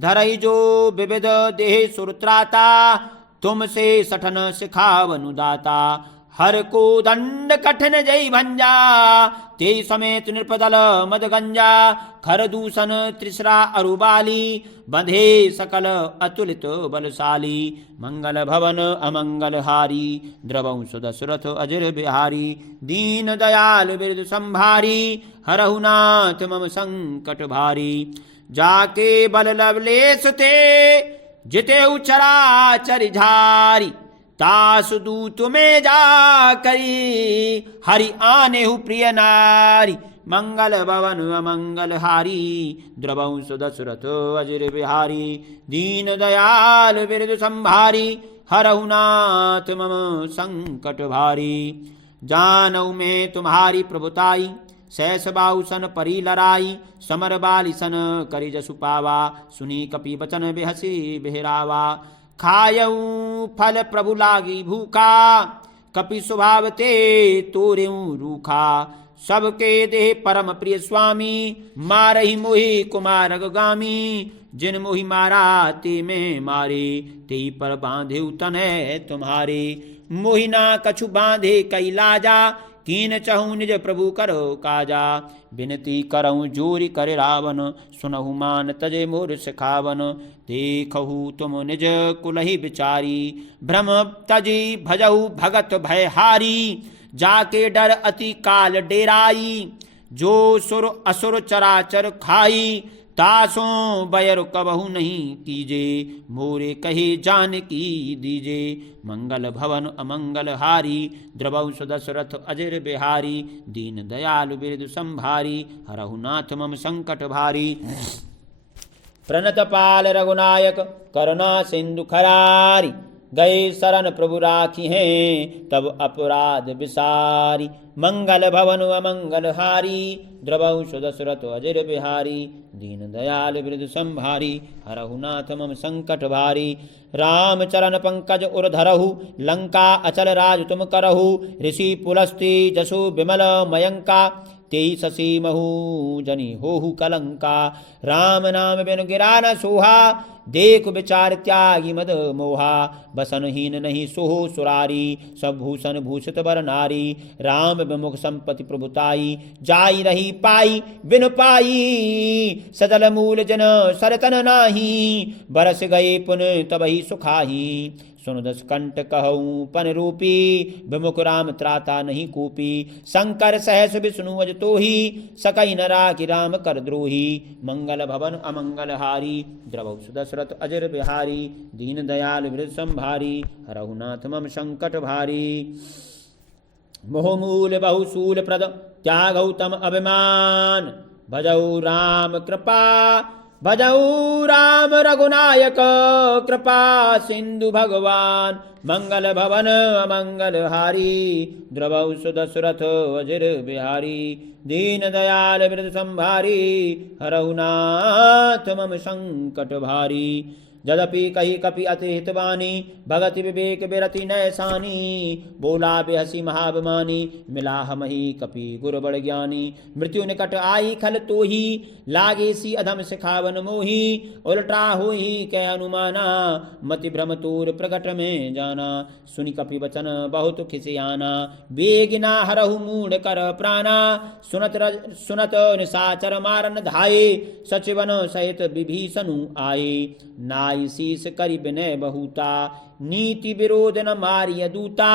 धरई जो विविध देह सुरत्राता, तुमसे सठन सिखावनुदाता, हर को दंड कठिन जय भंजा, ते समेत नृपदल मद गंजा, खर दूषण त्रिसरा अरुबाली, बंधे सकल अतुलित बलशाली, मंगल भवन अमंगल हारी, द्रवंश दशरथ अजर बिहारी, दीन दयाल बिरद संभारी, हरहु नाथ मम संकट भारी, जाके बल लवलेश ते, जिते चराचर झारी, तासु दूत में जा करी, हरि आने हु प्रिय नारी, मंगल भवन अमंगल हारी, द्रवंश दशरथ अजिर बिहारी, दीन दयाल बिरद संभारी, हरहु नाथ मम संकट भारी, जानऊ में तुम्हारी प्रभुताई, सहस बाहुसन परी लराई, समर बाली सन करि जसु पावा, सुनी कपि बचन बेहसी बेहरावा, खायऊ फल प्रभु लागी भूखा, कपि स्वभाव ते तोरेऊ रूखा, सबके देह परम प्रिय स्वामी, मारहि मोहि कुमार गामी, जिन मोहि मारा ते में मारे, ते पर बांधे तनय तुम्हारे, मोहि ना कछु बांधे कई लाजा, कीन चहु निज प्रभु करो काजा, बिनती करऊँ जोरि कर रावण, सुनहु मान तजे मोर सिखावन, देखहु तुम निज कुलहि विचारी, भ्रम तजी भजहु भगत भयहारी, जाके डर अति काल डेराई, जो सुर असुर चराचर खाई, तासों बैर कबहु नहीं कीजे, मोरे कहे जान की दीजे, मंगल भवन अमंगल हारी, द्रवंश दशरथ अजर बिहारी, दीन दयालु बिरदु संभारी, हरहु नाथ मम संकट भारी, प्रणत पाल रघुनायक करुणा सिंधु खरारी, गए शरण प्रभु राखी हैं तब अपराध विसारी, मंगल भवन अमंगल हारी, द्रवंश दशरथ अजर बिहारी, दीन दयाल बिरद संभारी, हरहु नाथ मम संकट भारी, राम चरण पंकज उर धरहु, लंका अचल राज तुम करहु, ऋषि पुलस्ती जसु विमल मयंका, तेई शशि महु जनि होहु कलंका, राम नाम बिन गिरा न सोहा, देख विचार त्यागी मद मोहा, बसनहीन नहीं सोहो सुरारी, सब भूषण भूषित बर नारी, राम विमुख संपत्ति प्रभुताई, जाई रही पाई बिन पाई, सजल मूल जन सरतन नाही, बरस गए पुन तबहि सुखाही, सुन दस कंठ कहूँ पन रूपी, विमुख राम त्राता नहीं कूपी, शंकर सहस विष्णु अज तोही, सकई न राखि राम कर द्रोही, मंगल भवन अमंगल हारी, द्रवंश दशरथ अजर बिहारी, दीन दयाल वृद्ध संभारी, हरहु नाथ मम संकट भारी, मोहमूल बहुशूल प्रद त्यागौ तम अभिमान, भजौ राम कृपा भजऊ राम रघुनायक, कृपा सिंधु भगवान, मंगल भवन अमंगल हारी, द्रवंश दशरथ अजर बिहारी, दीन दयाल वृद्ध संभारी, हरहु नाथ मम संकट भारी, जदपि कही कपि अति हितवानी, भगति विवेक बिरति नैसानी, बोला बेहसी महाभिमानी, मिला हमहि कपि गुर बड़ ज्ञानी, मृत्यु निकट आई खल तोही, लागे सी अधम सिखावन मोही, उल्टा होही कै अनुमाना, मति भ्रम तूर प्रकट में जाना, सुनि कपि वचन बहुत खिसियाना, बेगिना हरहु मूढ़ कर प्राणा, सुनत निशाचर मारन धाये, सचिवन सहित विभीषणु आए, नाई शीस करि विनय बहुता, नीति विरोध न मारिय दूता,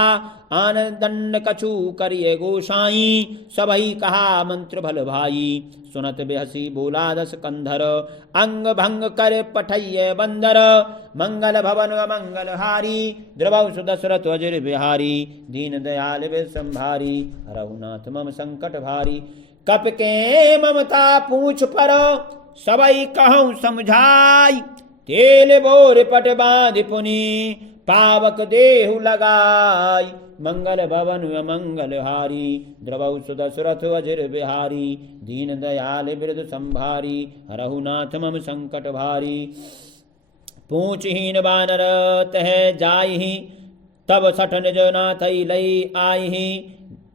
आन दंड कछु करिय गोसाई, सबही कहा मंत्र भल भाई, सुनत बेहसी बोला दस कंधर, अंग भंग कर पठैय बंदर, मंगल भवन अमंगल हारी, द्रवंश दशरथ अजर बिहारी, दीन दयाल वे संभारी, हरहु नाथ मम संकट भारी, कप के ममता पूछ पर, सबई कहूँ समझाई, तेल बोर पट बांध पुनि, पावक देहु लगाई। मंगल भवन अमंगल हारी, द्रवौ सुदशरथ अजिर बिहारी। दीन दयाल बिरद संभारी, हरहु नाथ मम संकट भारी। पूछहीन बानर तह जाहि, तब सठ निज नाथई लई आहि।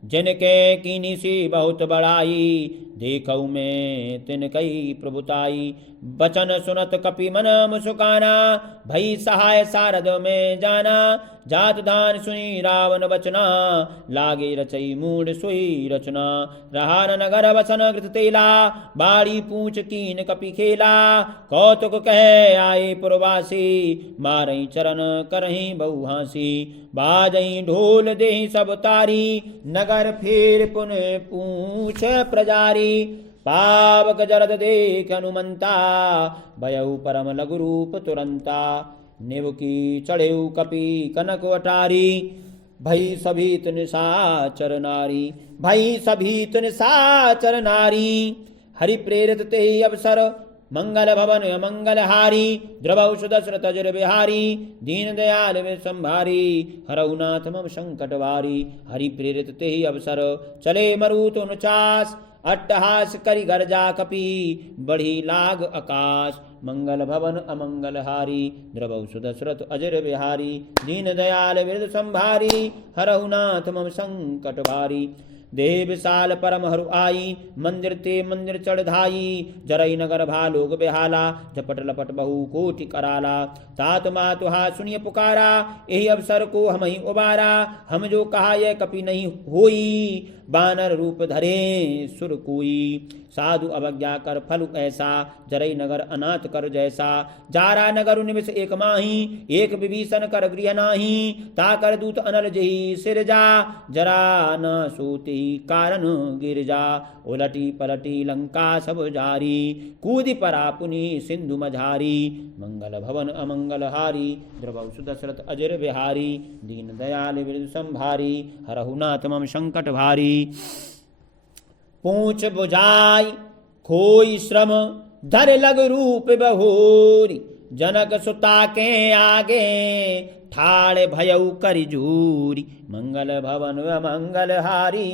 जिनके कीनी सी बहुत बड़ाई, देखऊ में तिनकई प्रभुताई। बचन सुनत कपि मन मुस्काना, भई सहाय सारद में जाना। जात दान सुनी रावण बचना, लागे रचई मूड सोई रचना। रहा न नगर बसन घृत तेला, बाड़ी पूछ कीन कपि खेला। कौतुक कह आए पुरवासी, मारई चरण करही बहु हासी। बाजई ढोल देहि सब तारी, नगर फेर पुनः पूछ प्रजारी। पावक जरद देख हनुमंता, भयउ परम लघु रूप तुरंता। निवकी चढ़ेउ कपि कनक अटारी, भई सभीत निशाचर नारी। भई सभीत निशाचर नारी, हरि प्रेरित ते अवसर। मंगल भवन अमंगल हारी, द्रवौ सुदशरथ अजिर बिहारी। दीन दयाल में संभारी, हरहु नाथ मम संकट भारी। हरि प्रेरित ते अवसर, चले मरुत 49। अट्टहास करि गर्जा कपि, बढ़ी लाग आकाश। मंगल भवन अमंगल हारी, द्रवौ सुदशरथ अजिर बिहारी। दीन दयाल बिरद संभारी, हरहु नाथ मम संकट भारी। देह विशाल परम हरु आई, मंदिर ते मंदिर चढ़ धाई। जरई नगर भालोग बेहाला, झपट लपट बहु कोटि कराला। तात मातु हा सुनिय पुकारा, यही अवसर को हम ही उबारा। हम जो कहा यह कपि नहीं होई, बानर रूप धरे सुर कोई। साधु अवज्ञा कर फल ऐसा, जरई नगर अनाथ कर जैसा। जारा नगर निमिष एक माही, एक विभीषण कर गृह नाही। ताकर दूत अनल जही सिर जा, जरा न सोती कारण गिरजा। उलटी पलटी लंका सब जारी, कूदि परा पुनि सिंधु मझारी। मंगल भवन अमंगल हारी, द्रवौ सुदशरथ अजिर बिहारी। दीन दयाल बिरद संभारी, हरहु नाथ मम संकट भारी। पूछ बुझाई खोई श्रम, धर लग रूप बहोरी। जनक सुता के आगे, ठाड़ भयउ करि जूरी। मंगल भवन अमंगल हारी,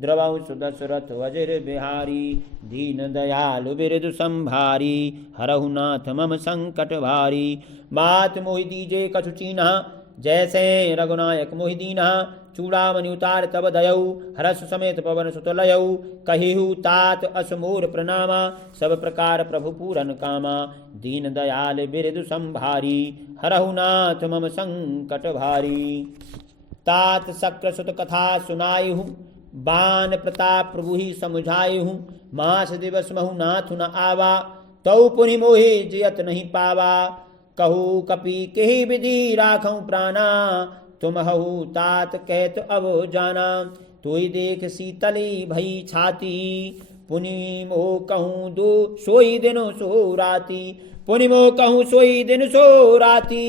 द्रवौ सुदशरथ अजिर बिहारी। दीन दयाल बिरद संभारी, हरहु नाथ मम संकट भारी। बात मोहि दीजे कछु चीन्हा, जैसे रघुनायक मोहि दीन्हा। चूड़ामणि उतार तब दयऊ, हरस समेत पवन सुत लयऊ। कहिहु तात असमोर प्रणामा, सब प्रकार प्रभु पूरन कामा। दीन दयाल बिरदु संभारी, हरहु नाथ मम संकट भारी। तात शक्र सुत कथा सुनायहु, बान प्रताप प्रभु ही समुझायहु। मास दिवस महु नाथ न आवा, तौ पुनि मोहि जियत नहीं पावा। कहू कपि केहि विधि राखऊं प्राणा, तुम हहु तात कहत अब जाना। तोई देख शीतली भई छाती, पुनि मोह कहूँ दो सोई दिनो सो राती। पुनि मोह कहूँ सोई दिन सो राती।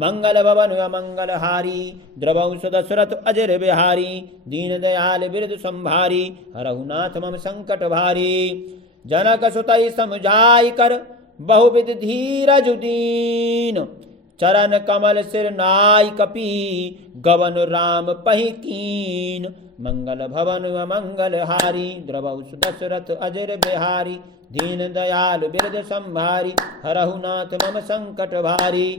मंगल भवन अमंगल हारी, द्रवौ सुदशरथ अजिर बिहारी। दीन दयाल बिरद संभारी, हरहु नाथ मम संकट भारी। जनक सुतई समझाई कर, बहुविध धीरज दीन। चरण कमल सिर नाय कपि, गवन राम पहि कीन। मंगल भवन अमंगल हारी, द्रवौ सुदशरथ अजिर बिहारी। दीन दयाल बिरद संभारी, हरहु नाथ मम संकट भारी।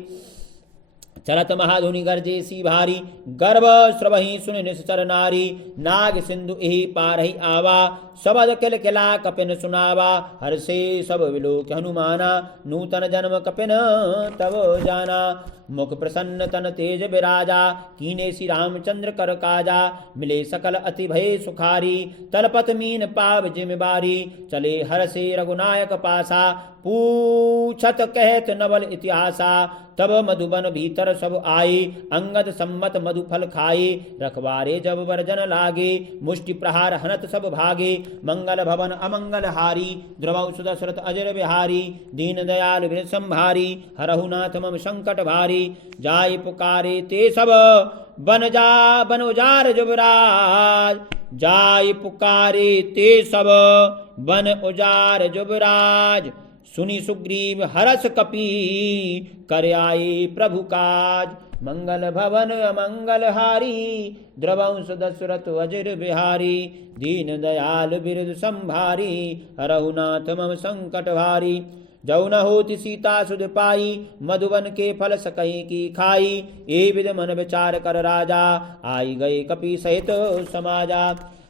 चलत महाधुनि गर्जे सी भारी, गर्भ स्रवहि सुनि निश्चर नारी। नाग सिंधु एहि पारहि आवा, सबद किल किला कपिन सुनावा। हर्षे सब विलोक हनुमाना, नूतन जन्म कपिन तब जाना। मुख प्रसन्न तन तेज विराजा, कीने श्री रामचंद्र कर काजा। मिले सकल अति भय सुखारी, तलपत मीन पाव जिम्मेवारी। चले हर्षे रघुनायक पासा, पूछत कहत नवल इतिहासा। तब मधुबन भीतर सब आए, अंगद सम्मत मधु फल खाए। रखवारे जब वर्जन लागे, मुष्टि प्रहार हनत सब भागे। मंगल भवन अमंगल हारी, द्रवौ सुदशरथ अजिर बिहारी। दीन दयाल बिरद संभारी, हरहु नाथ मम संकट भारी। जाय पुकारे ते सब बन जा बन उजार जुबराज। जाय पुकारे ते सब बन उजार जुबराज। सुनि सुग्रीव हरस कपि, कर आए प्रभु काज। मंगल भवन अमंगल हारी द्रवंश दशरथ अजिर बिहारी दीन दयाल बिरद संभारी हरहुनाथ मम संकट भारी जौ न होति सीता सुध पाई मधुवन के फल सकहीं की खाई ए विध मन विचार कर राजा आई गए कपि सहित समाजा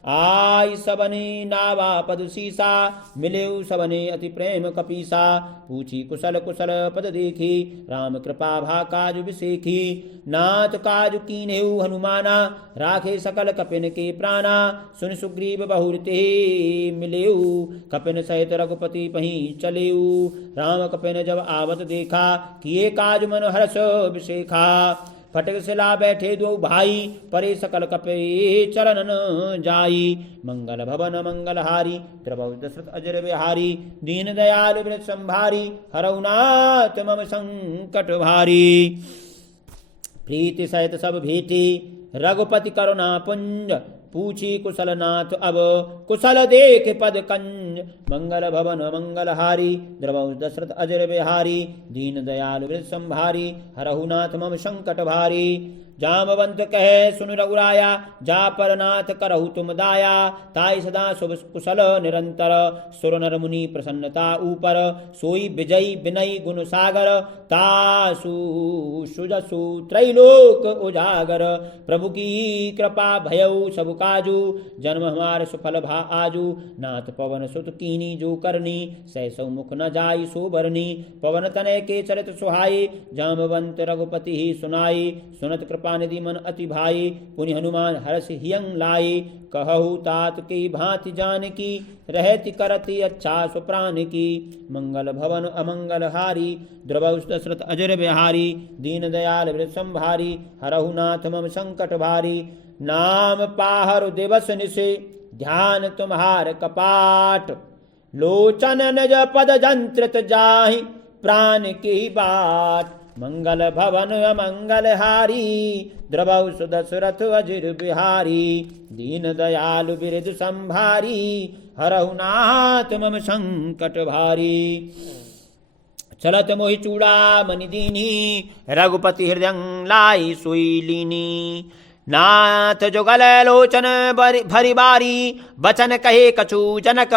आई सबने नावा पद सीसा मिलेउ सबने अति प्रेम कपीसा पूछी कुशल कुशल पद देखी राम कृपा भा काज विसेखी नाथ काज कीन्हेउ हनुमाना राखे सकल कपिन के प्राणा सुन सुग्रीव बहुरते मिलेउ कपिन सहित रघुपति पही चलेउ राम कपिन जब आवत देखा किए काज मन हर्ष विशेखा फटक सिला बैठे दो भाई परे सकल कपे चरणन जाई मंगल भवन मंगल हारी द्रवौ दशरथ अजर बिहारी दीन दयाल वृत संभारी हरहुनाथ मम संकट भारी प्रीति सहित सब भेटी रघुपति करुणा पुंज पूछी कुशल नाथ अब कुशल देख पद कंज मंगल भवन मंगल हारी द्रवौ दशरथ अजर बिहारी दीन दयाल वृत संभारी हरहुनाथ मम संकट भारी जामवंत कहे सुन रघुराया जा पर नाथ करहु तुम दाया ताई सदा शुभ कुशल निरंतर सुर नर मुनि प्रसन्नता ऊपर सोई विजयी विनय गुण सागर तासु सुजसु त्रैलोक उजागर प्रभु की कृपा भयउ सब काजू जन्म हमार सुफल भा आजू नाथ पवन सुत कीनी जो करनी सहसौ मुख न जाई सो बरनी पवन तनय के चरित सुहाई जामवंत रघुपति ही सुनाई सुनत कृपा निधि मन अति भाई पुनि हनुमान हर्ष हियं लाई कहु तात की भांति जान की रहति करति अच्छा सुप्राण की मंगल भवन अमंगल हारी द्रवौ दशरथ अजर बिहारी दीन दयाल वृत संभारी हरहुनाथ मम संकट भारी नाम पाहर दिवस निशे ध्यान तुम्हार कपाट लोचन निज पद जंत्रित जाहि प्राण की बाट मंगल भवन अमंगल हारी द्रवौ दशरथ अजिर बिहारी दीन दयाल बिरद संभारी हरहुनाथ मम संकट भारी चलत मोहि चूड़ा मनि दीनी रघुपति हृदय लाई सोई लीनी नाथ जुगल लोचन भरी बारी बचन कहे कछु जनक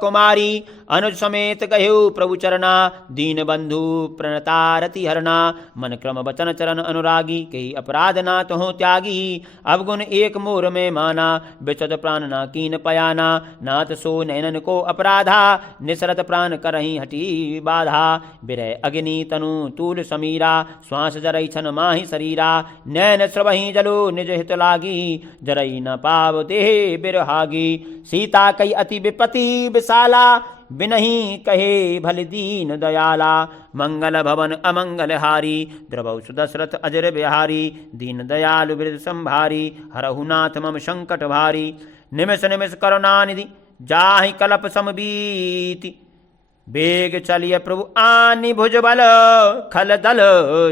कुमारी अनुज समेत कहेउ प्रभु चरना दीन बंधु प्रणतारति हरना मन क्रम बचन चरण अनुरागी कही अपराध ना तो त्यागी अवगुण एक मोर में माना विचद प्राण ना कीन पयाना नाथ सो नैनन को अपराधा निसरत प्राण करही हटी बाधा बिरह अग्नि तनु तूल समीरा श्वास जरई छन माहि शरीरा नैन स्रवही जलो निज हित लागी जरई न पाव देह बिरहागी सीता कई अति विपति विशाला बिनही कहे भल दीन दयाला मंगल भवन अमंगल हारी द्रवौ दशरथ अजर बिहारी दीन दयाल वृत संभारी हरहुनाथ मम संकट भारी निमिष निमिष करुणानिधि जाहि कलप समबीति बेग चलिय प्रभु आनि भुजबल खल दल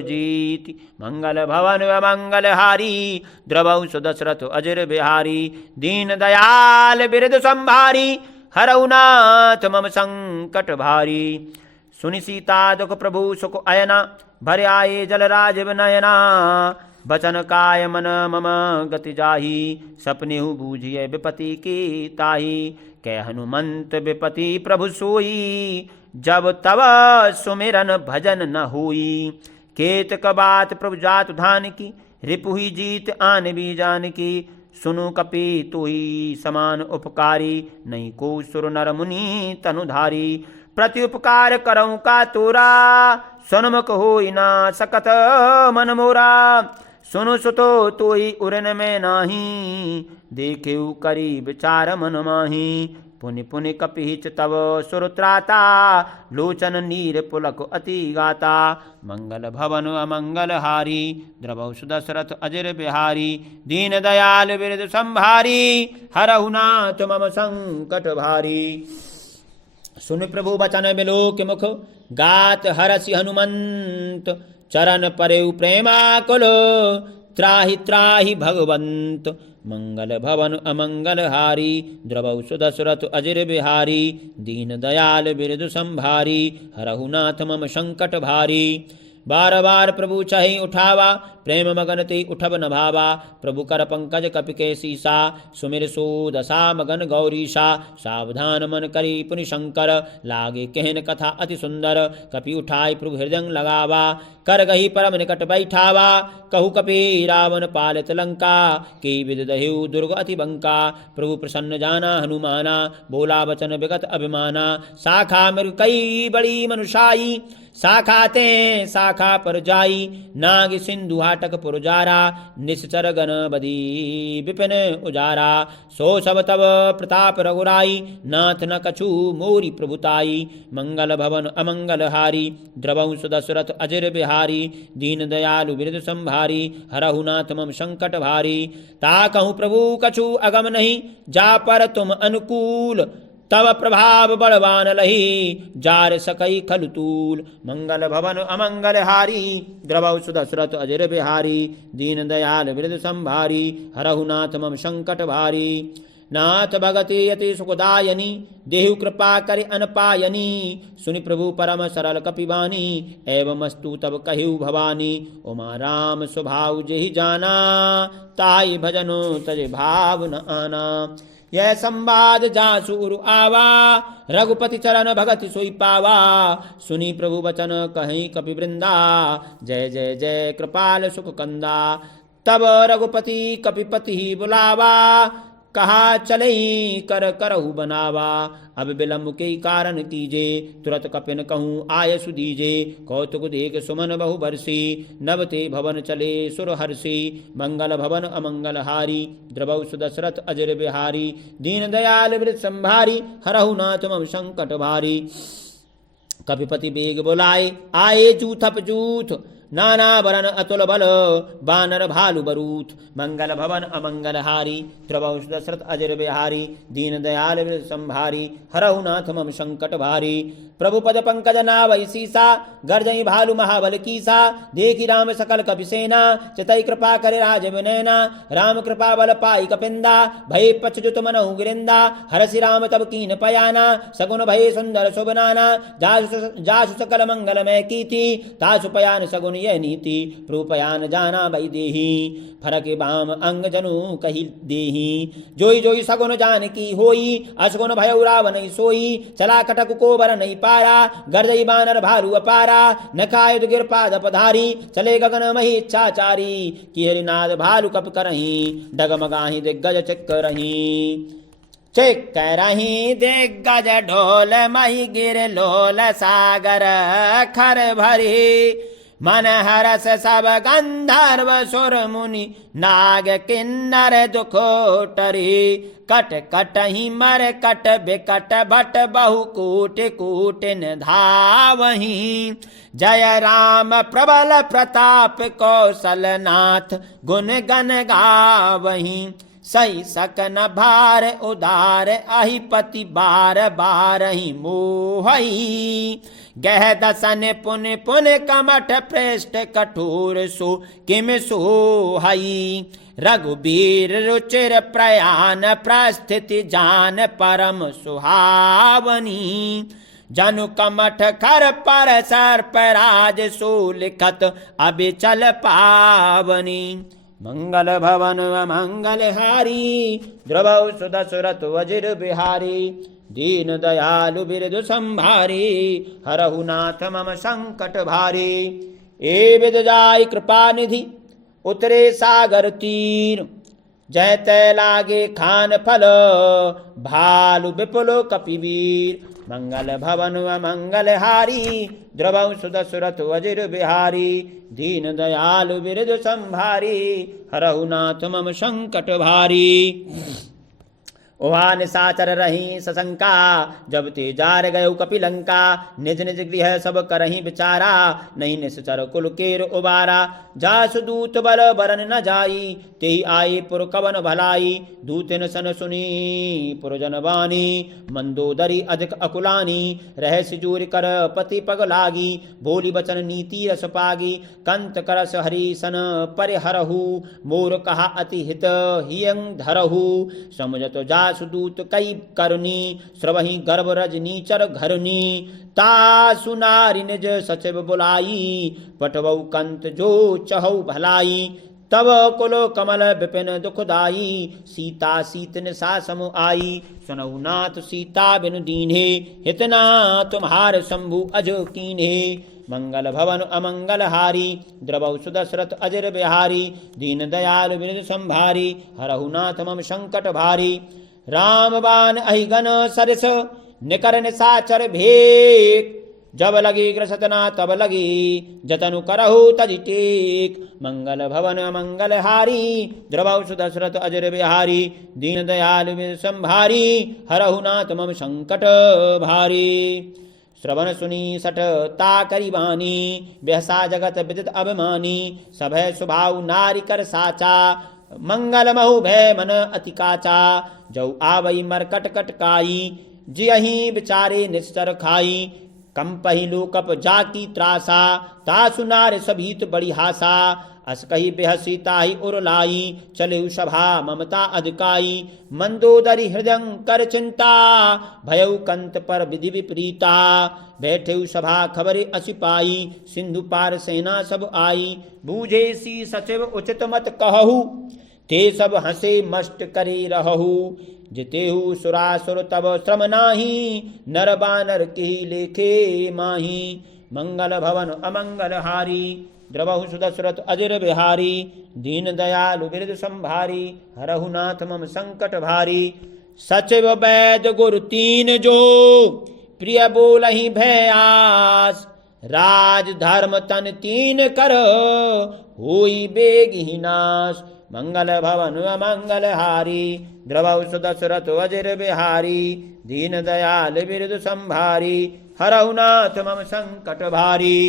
जीति मंगल भवन अमंगल हारी द्रवौ दशरथ अजर बिहारी दीन दयाल बिरद संभारी हरहुनाथ मम संकट भारी सुनि सीता दुख प्रभु सुख अयना भर आए जलराज नयना बचन काय मन मम गति जाही सपनेहु बूझिए विपति की ताही कह हनुमंत विपति प्रभु सोई जब तब सुमिरन भजन न होई केत कबात प्रभु जात धान की रिपुही जीत आन भी जान की सुनु कपि तुही समान उपकारी नहीं को सुर नर मुनि तनुधारी प्रति उपकार करऊं का तोरा सन्मुख होई ना सकत मन मोरा सुनु सुतो तोई उरन में नाही देखेउ करी विचार मन माही पुनि पुनि कपिच तव सुरत्राता लोचन नीर पुलक अति गाता मंगल भवन अमंगल हारी द्रवौ दशरथ अजर बिहारी दीन दयाल बिरद संभारी हरहुनाथ मम संकट भारी सुन प्रभु बचन बिलोक मुख गात हरसि हनुमंत चरण परेउ प्रेमाकुल त्राहि त्राहि भगवंत मंगल भवन अमंगल हारी द्रवौ दशरथ अजिर बिहारी दीन दयाल बिरद संभारी हरहुनाथ मम संकट भारी बार बार प्रभु चहि उठावा, प्रेम मगन ते उठब न भावा। प्रभु कर पंकज कपि के सीसा, सुमिर सुदशा मगन गौरीशा। सावधान मन करी पुनि शंकर, लागे कहन कथा अति सुंदर। कपि उठाई प्रभु हृदय लगावा, कर गही परम निकट बैठावा। कहु कपि रावण पालित लंका, की विद दह्यु दुर्ग अति बंका। प्रभु प्रसन्न जाना हनुमाना, बोला वचन विगत अभिमाना। शाखा मृग कई बड़ी मनुषाई, शाखा ते शाखा पर जाई। नाग सिंधु हाटक पुरजारा, निश्चर गण बदी विपिन उजारा। सो सब तब प्रताप रघुराई, नाथ न कछु मोरी प्रभुताई। मंगल भवन अमंगल हारी, द्रवंश दशरथ अजर बिहारी। दीन दयालु बिरद संभारी, हरहु नाथ मम संकट भारी। ताकहु प्रभु कछु अगम नहीं, जा पर तुम अनुकूल। तब प्रभाव बड़वान लही, जार सकई खलुतूल। मंगल भवन अमंगल हारी, द्रवंश दशरथ अजर बिहारी। दीन दयाल बिरद संभारी, हरहु नाथ मम संकट भारी। नाथ भगति अति सुखदायनी, देहु कृपा करि अनपायनी। सुनि प्रभु परम सरल कपिवानी, एवं अस्तु तब कहिउ भवानी। उमा राम स्वभाव जेहि जाना, ताई भजनो तज भाव न आना। यह संवाद जासु उरु आवा, रघुपति चरण भगति सोई पावा। सुनी प्रभु वचन कहीं कपि वृंदा, जय जय जय कृपाल सुख कंदा। तब रघुपति कपिपति बुलावा, कहा चलई कर करहु बनावा। अब विलंब के कारण कीजे, तुरत कपिन कहूँ आय सुदीजे। कौतुक देख सुमन बहु बरसी, नवते भवन चले सुर हर्षि। मंगल भवन अमंगल हारी, द्रवंश दशरथ अजर बिहारी। दीन दयाल वृत संभारी, हरहु नाथ मम संकट भारी। कपिपति बेग बुलाए, आए जूथप जूथ। नाना वरन अतुल बल, बानर भालु बरूथ। मंगल भवन अमंगल हारी, द्रवंश दशरथ अजर बिहारी। दीन दयाल वृत संभारी, हरहु नाथ मम संकट भारी। प्रभु पद पंकज नावै सीसा, गर्जई भालु महाबल कीसा। देखी राम सकल कपि सेना, चितई कृपा करे राज विनैना। राम कृपा बल पाई कपिंदा, भय पछजुत मनहु गिरिंदा। हरसि राम तब कीन पयाना, सगुन भय सुंदर शोभनाना। जासु सकल मंगल में कीति, तासु पयान सगुन यह नीति। रूपयान जाना भई देही, फरक बाम अंग जनु कही देही। जोई जोई सगुन जान की होई, असगुन भय रावण सोई। चला कटक को बर नहीं पाया, गर्जई बानर भालु अपारा। न खायुध गिर पाद पधारी, चले गगन मही इच्छाचारी। की हरिनाद भालु कप करही, डगमगाही दिग्गज चिक रही। चिक रही दिग्गज ढोल, मही गिर लोल सागर खर भरी। मन हरस सब गंधर्व सुर मुनि, नाग किन्नर दुखोटरी। कट कट ही मर कट बिकट भट, बहु कूट कूट धावही। जय राम प्रबल प्रताप कौशलनाथ, गुण गण गावही। सही सकन भार उदार, अहि पति बार बार ही मोहई। गह दसन पुन पुन कमठ पृष्ठ, कठोर सो किम सोहई। रघुबीर रुचिर प्रयाण, प्रस्थिति जान परम सुहावनी। जनु कमठ खर पर सर्प राज, सो लिखत अबिचल पावनी। मंगल भवन अमंगल हारी, द्रवंश दशरथ अजर बिहारी। दीन दयालु बिरदु संभारी, हरहु नाथ मम संकट भारी। ए विद जाय कृपा निधि, उतरे सागर तीर। जय तय लागे खान फल, भालु विपुल कपिवीर। मंगल भवन अमंगल हारी, द्रवंश दशरथ अजर बिहारी। दीन दयालु बिरदु संभारी, हरहु नाथ मम संकट भारी। ओहा निशाचर रही सशंका, जब ते जार गयो कपिलंका। निज निज गृह सब करही विचारा, नहीं निश्चर कुल केर उबारा। जासु दूत बल बरन न जाई, तेहि आए पुर कवन भलाई। दूतिन सन सुनी पुरजन बानी, मंदोदरी अधिक अकुलानी। रहस्य जूर कर पति पग लागी, बोली बचन नीति रस पागी। कंत करस हरि सन परिहरहु, मोर कहा अति हित हियं धरहु। समुझत जा वासुदूत कई करुणी, श्रवही गर्भ रजनीचर घरुनी, तासु नारी निज सचिव बुलाई, पटवौ कंत जो चहौ भलाई, तब कुलो कमल विपिन दुखदाई, सीता सीत निशा समु आई, सुनऊ नाथ सीता बिनु दीन्हे, हितना तुम्हार शंभु अजो कीन्हे, मंगल भवन अमंगल हारी, द्रवौ सुदशरथ अजर बिहारी, दीन दयाल विनिध संभारी, हरहु नाथ मम संकट भारी, राम बाण अहिगन सरस, निकर निशाचर भेक, जब लगी ग्रसतना तब लगी, जतनु करहु तजि टेक, मंगल भवन अमंगल हारी, द्रवौ सुदशरथ अजर बिहारी, दीन दयाल विनिध संभारी, हरहु नाथ मम संकट भारी, श्रवण सुनी सठ ताकरी बानी, बेहसा जगत विदित अभिमानी, सभय स्वभाव नारी कर साचा, मंगल महु भय मन अति काचा, जौ आवई मरकट कटकाई, जियहि विचारे निश्चर खाई, कंपहि लोकप जाकी त्रासा, तासु नार सभीत बड़ी हासा, अस कही बेहसी ताहि उरलाई, चले सभा ममता अधिकाई, मंदोदरी हृदय कर चिंता, भयउ कंत पर विधि विपरीता, बैठे सभा खबरे असिपाई, सिंधु पार सेना सब आई, बूझे सी सचिव उचित मत कहु, ते सब हंसे मस्ट करे रहु, जितेहु सुरासुर तब श्रम नाही, नर बानर की लेखे माही, मंगल भवन अमंगल हारी, द्रवहु सुदशरथ अजर बिहारी, दीन दयालु बिरद संभारी, हरहु नाथ मम संकट भारी, सचिव वैद गुरु तीन जो, प्रिय बोलहि भय आस, राज धर्म तन तीन कर, होई बेग नाश, मंगल भवन अमंगल हारी, द्रवहु सुदशरथ अजर बिहारी, दीन दयाल बिरद संभारी, हरहु नाथ मम संकट भारी,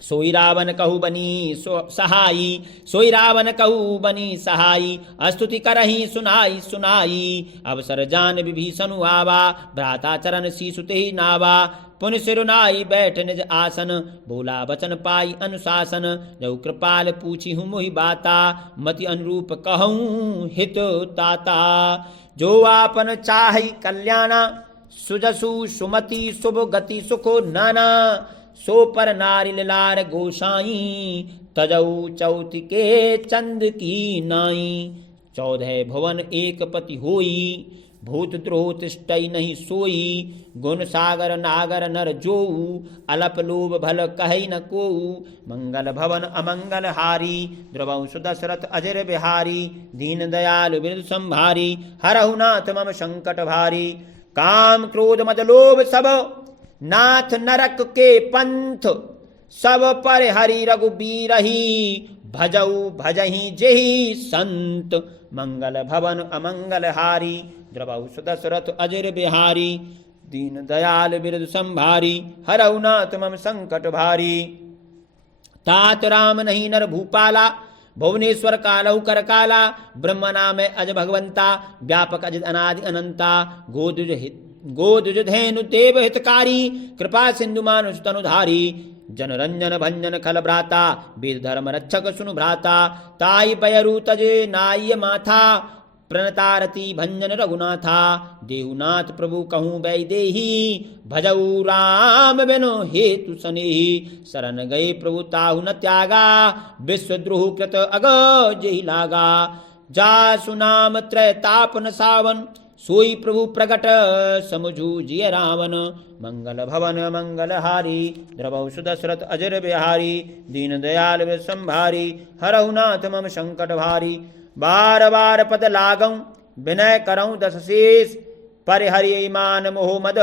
सोई रावण कहु बनी सहाई, सोई रावण कहु बनी सहाई, स्तुति करहि सुनाई सुनाई, अवसर जान विभीषण आवा, भ्राता चरण शीसुते ही नावा, पुन सिरुनाई बैठ निज आसन, बोला वचन पाई अनुशासन, जौ कृपाल पूछी हूँ मोहि बाता, मति अनुरूप कहूँ हित ताता, जो आपन चाहि कल्याणा, सुजसु सुमति शुभ गति सुखो नाना, सो पर नारिल लार गोसाई, तजऊ चौथ के चंद की नाई, 14 भुवन एक पति होई, भूत द्रोह तिष्ठई नहीं सोई, गुण सागर नागर नर जोऊ, अलप लोभ भल कहई न कोऊ, मंगल भवन अमंगल हारी, द्रवहु सुदशरथ अजर बिहारी, दीन दयाल बिरद संभारी, हरहु नाथ मम संकट भारी, काम क्रोध मद लोभ सब, नाथ नरक के पंथ, सब पर हरि रघुबीरहि, भजऊ भजहि जेहि संत, मंगल भवन अमंगल हारी, द्रवहु सुदशरथ अजर बिहारी, दीन दयाल बिरद संभारी, हरहु नाथ मम संकट भारी, तात राम नहीं नर भूपाला, भुवनेश्वर कालहु कर काला, ब्रह्म नाम अज भगवंता, व्यापक अजित अनादि अनंता, गोदुज धेनु देव हितकारी, कृपा सिंधु मानुष तनुधारी, जन रंजन भंजन खल भ्राता, वेद धर्म रक्षक सुनु भ्राता, ताई बयरु तजे नाय माथा, प्रणतारती भंजन रघुनाथा, देहुनाथ प्रभु कहूँ वैदेही, भजऊ राम बिनु हेतु सनेही, शरण गए प्रभु ताहु न त्यागा, विश्वद्रोह कृत अग जेहि लागा, जासु नाम त्रय ताप न सावन, सोई प्रभु प्रगट समझू जिय रावण, मंगल भवन मंगल हारी, द्रवहु सुदशरथ अजर बिहारी, दीन दयाल बिरद संभारी, हरहु नाथ मम संकट भारी, बार बार पद लागऊं विनय करऊं दस शेष, परिहरि मान मोह मद,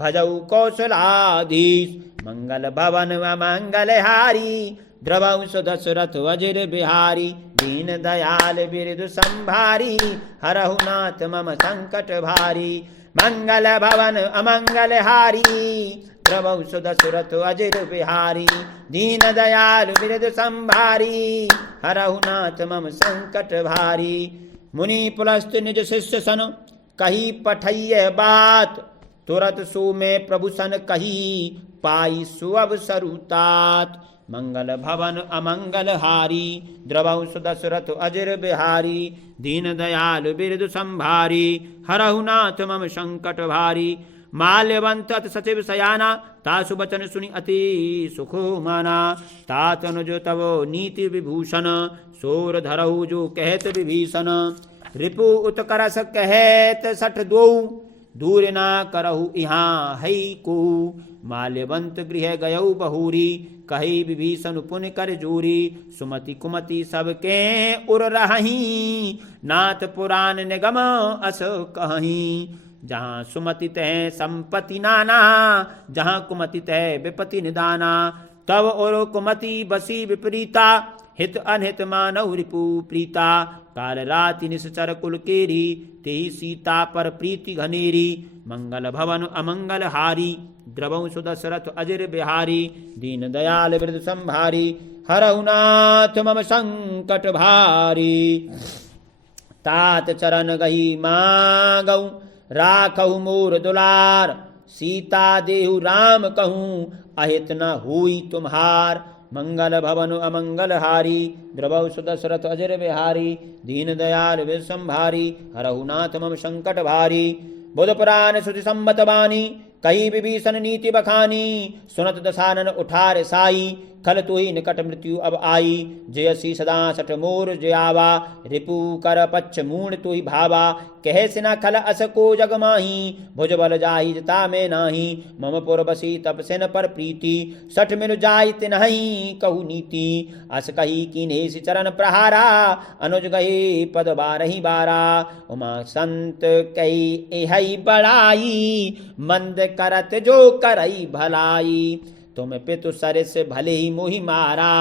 भजऊ कौशलाधीश, मंगल भवन मंगल हारी, द्रवहु सुदशरथ अजर बिहारी, दीन दयाल बिरद संभारी, हरहु नाथ मम संकट भारी, मंगल भवन अमंगल हारी, द्रवहु सुदशरथ अजर बिहारी, दीन दयाल बिरद संभारी, हरहु नाथ मम संकट भारी, मुनि पुलस्त निज शिष्य सन, कही पठैय बात, तुरत सो में प्रभु सन कही, पाई सुअवसरु तात, मंगल भवन अमंगल हारी। द्रवौ सुदशरथ अजिर बिहारी, दीन दयाल बिरदु संभारी। हरहु नाथ मम संकट भारी। माल्यवंत अति सचिव सयाना, तासु बचन सुनि अति सुखो माना। तात अनुज तव नीति विभूषण, सोर धरहु जो कहत विभीषण। रिपु उत्करस कहत सठ दो, दूर ना करहु यहाँ है को। माल्यवंत गृह गयौ बहुरी, कही विभीषण पुन कर जोरी। सुमति कुमति सबके उर रहही, नाथ पुराण निगम अस कहीं। जहाँ सुमति तह संपत्ति नाना, जहाँ कुमति तह विपति निदाना। तब और कुमति बसी विपरीता, हित अनहित मानव रिपु प्रीता। काल राति निश्चर कुल केरी, तेहि सीता पर प्रीति घनेरी। मंगल भवन अमंगल हारी, द्रवौ सुदशरथ अजिर बिहारी। दीन दयाल वृद्ध संभारी, हरहु नाथ मम संकट भारी। तात चरण गही मांगौ, राखहु मोर दुलार। सीता देहु राम कहूँ, अहित न हुई तुम्हार। मंगल भवन अमंगल हारी, द्रवौ सुदशरथ अजिर बिहारी। दीन दयाल वृद्ध संभारी, हरहु नाथ मम संकट भारी। बुध पुराण श्रुति सम्मत बानी, कही विभीषण नीति बखानी। सुनत दशानन उठार साई, खल तुहि निकट मृत्यु अब आई। जयसी सदा सठ मोर जयावा, रिपु कर पच्छ मूण तुहि भावा। कह सिना खल अस को जग माही, भुज बल जाहि जता में नाही। मम पुर बसी तप सेन पर प्रीति, सठ मिल जाय तिन्हि कहु नीति। अस कही कीन्हे चरण प्रहारा, अनुज गहे पद बारहि बारा। उमा संत कही एहै बड़ाई, मंद करत जो करई भलाई। तुम पितु सरस भले ही मोहि मारा,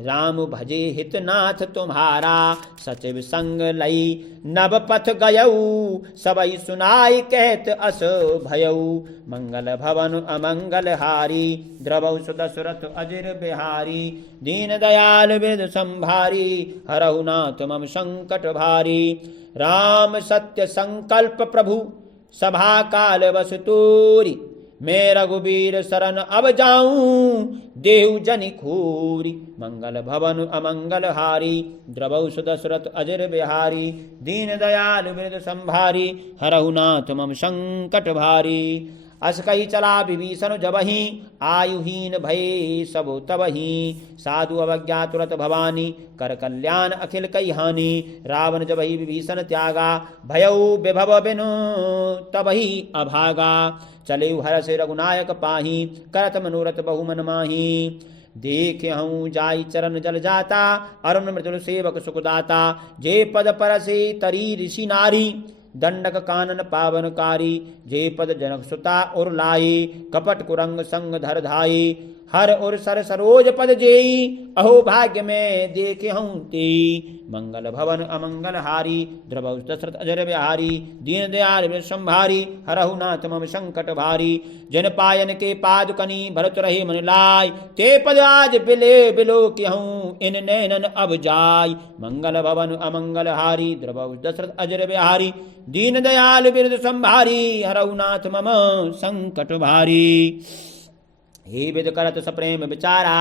राम भजे हित नाथ तुम्हारा। सचिव संग लई नभ पथ गयऊ, सबई सुनाई कहत अस भयऊ। मंगल भवन अमंगल हारी, द्रवौ सुदशरथ अजिर बिहारी। दीन दयाल वृद्ध संभारी, हरहु नाथ मम संकट भारी। राम सत्य संकल्प प्रभु, सभा काल बस तोरी। मैं रघुबीर शरण अब जाऊं, देहु जनि खूरी। मंगल भवन अमंगल हारी, द्रवौ सुदशरथ अजिर बिहारी। दीन दयाल वृद्ध संभारी, हरहु नाथ मम संकट भारी। अस कही चला विभीषण जबहि, आयुहीन भय सब तबहि। साधु अवज्ञा तुरत भवानी, कर कल्याण अखिल कई हानि। रावण जबहि विभीषण त्यागा, भयउ विभव बिनु तबहि अभागा। चले हरष रघुनायक पाही, करत मनोरथ बहु मन माही। देख हूँ जाई चरण जल जाता, अरुण मृदुल सेवक सुखदाता। जे पद परसे तरी ऋषि नारी, दंडक कानन पावनकारी। जे पद जनक सुता और लाई, कपट कुरंग संग धर धाई। हर और सर सरोज पद जेई, अहो भाग्य में देखे हूँ तेई। मंगल भवन अमंगल हारी, द्रवौ दशरथ अजिर बिहारी। दीन दयाल वृद्ध संभारी, हरहु नाथ मम संकट भारी। जन पायन के पाद कनी, भरत रहे मन लाय। ते पद आज बिले बिलो कहूँ, इन नैनन अब जाय। मंगल भवन अमंगल हारी, द्रवौ दशरथ अजिर बिहारी। दीन दयाल वृद्ध संभारी, हरहु नाथ मम संकट भारी। हे विद करत सप्रेम विचारा,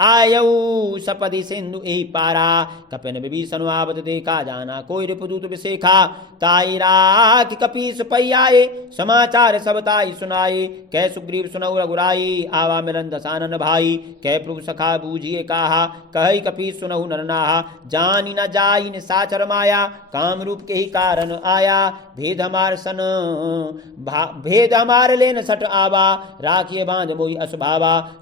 आयऊ सपदि सिंधु एहि पारा। कपिन विभीषण आवत देखा, जाना कोई रिपुदूत विशेखा। ताई राख कपीस पै आए, समाचार सब ताई सुनाए। कह सुग्रीव सुनऊ रघुराई, आवा मिलन दसानन भाई। कह प्रभु सखा बूझिए कहा, कहि कपीस सुनऊ नरनाहा। जानी न जाई निशाचर माया, काम रूप के ही कारण आया। भेद हमार लेन सट आवा, राखिए बांध मोहि असभावा।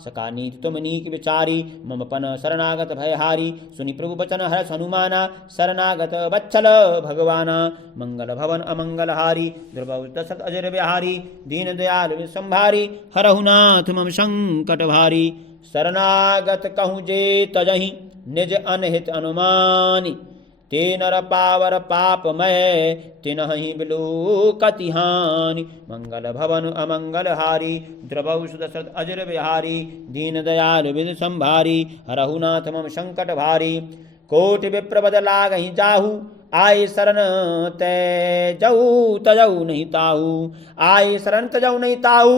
सका नीति तुम नीक विचारी, मम पन शरणागत भयहारी। सुनि प्रभु बचन हर्ष हनुमाना, शरणागत वत्सल भगवाना। मंगल भवन अमंगल हारी, द्रवौ दशरथ अजिर बिहारी। दीन दयाल संभारी, हरहु नाथ मम संकट भारी। शरणागत कहूँ जे तजहि, निज अनहित अनुमानी। ते नर पावर पापमय, तिन्हि बिलो कति हानि। मंगल भवन अमंगल हारी, द्रवौ सुदशरथ अजिर बिहारी। दीन दयाल विद संभारी, हरहु नाथ मम संकट भारी। कोटि विप्र बद लागहि जाहु, आए शरण तजऊ तजऊ नहीं ताऊ, आए शरण तजऊ नहीं ताऊ,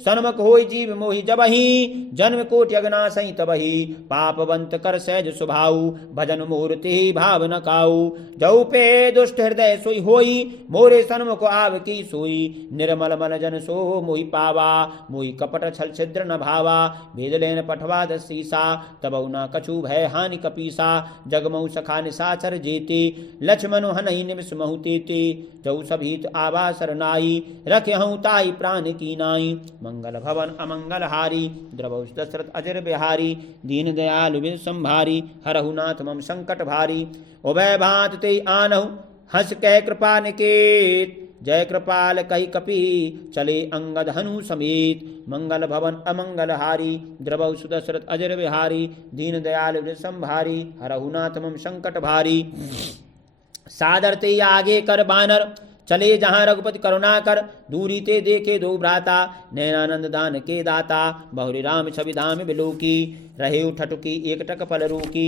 सन्मुख होई जीव मोहि जबहि, जन्म कोटि अगनासहि तबहि, पापवंत कर सहज स्वभाऊ, भजन मूर्ति भाव न काऊ, जऊ पे दुष्ट हृदय सोई होई, मोरे सन्मुख आव की सोई, निर्मल मन जन सो मोहि पावा, मोहि कपट छल छिद्र न भावा, भेद लेन पठवा दसीसा, तबऊ न कछु भय हानि कपीसा, जगमऊ सखा निशाचर जेते, लक्ष्मण हनहि निमिष महु तेते, जऊ सभीत आवा सरनाई, रखे हूँ ताई प्राण की नाई, मंगल भवन अमंगल हारी, द्रवौ दशरथ अजर बिहारी, दीन दयाल विद संभारी, हरहु नाथ मम संकट भारी, उभय भांत ते आनहु, हंस कह कृपा निकेत, जय कृपाल कही कपि, चले अंगद हनु समेत, मंगल भवन अमंगल हारी, द्रवौ सुदशरथ अजर बिहारी, दीन दयाल विद संभारी, हरहु नाथ मम संकट भारी, सादर ते आगे कर बानर, चले जहाँ रघुपति करुणा कर, दूरी ते देखे दो भ्राता, नैनानंद दान के दाता, बहुरी राम छवि धाम बिलोकी, रहे उठटुकी एक टक पल रूकी,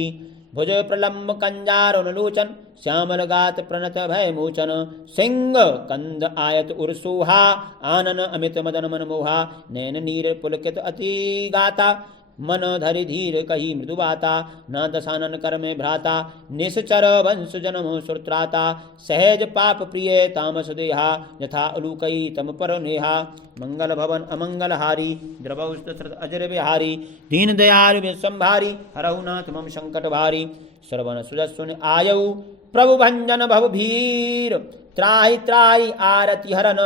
भुज प्रलम्ब कंजारुन लोचन, श्यामल गात प्रणत भय मोचन, सिंह कंद आयत उर्सोहा, आनन अमित मदन मन मोहा, नैन नीर पुलकित अति गाता, मन धरि धीर कही मृदु बाता, न दशानन कर में भ्राता, निश्चर वंश जन्म सुरत्राता, सहज पाप प्रिय तामस देहा, यथा अलूकई तम पर नेहा, मंगल भवन अमंगल हारी, द्रवौ दशरथ अजर बिहारी, दीन दयाल विद संभारी, हरहु नाथ मम संकट भारी, श्रवण सुजस्सुन आयऊ, प्रभु भंजन भव भीर, त्राहि त्राहि आरति हरन,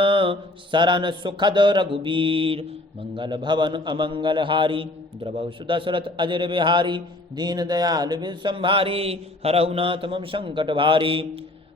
शरण सुखद रघुबीर, मंगल भवन अमंगल हारी, द्रवौ सुदशरथ अजर बिहारी, दीन दयाल विद संभारी, हरहु नाथ मम संकट भारी,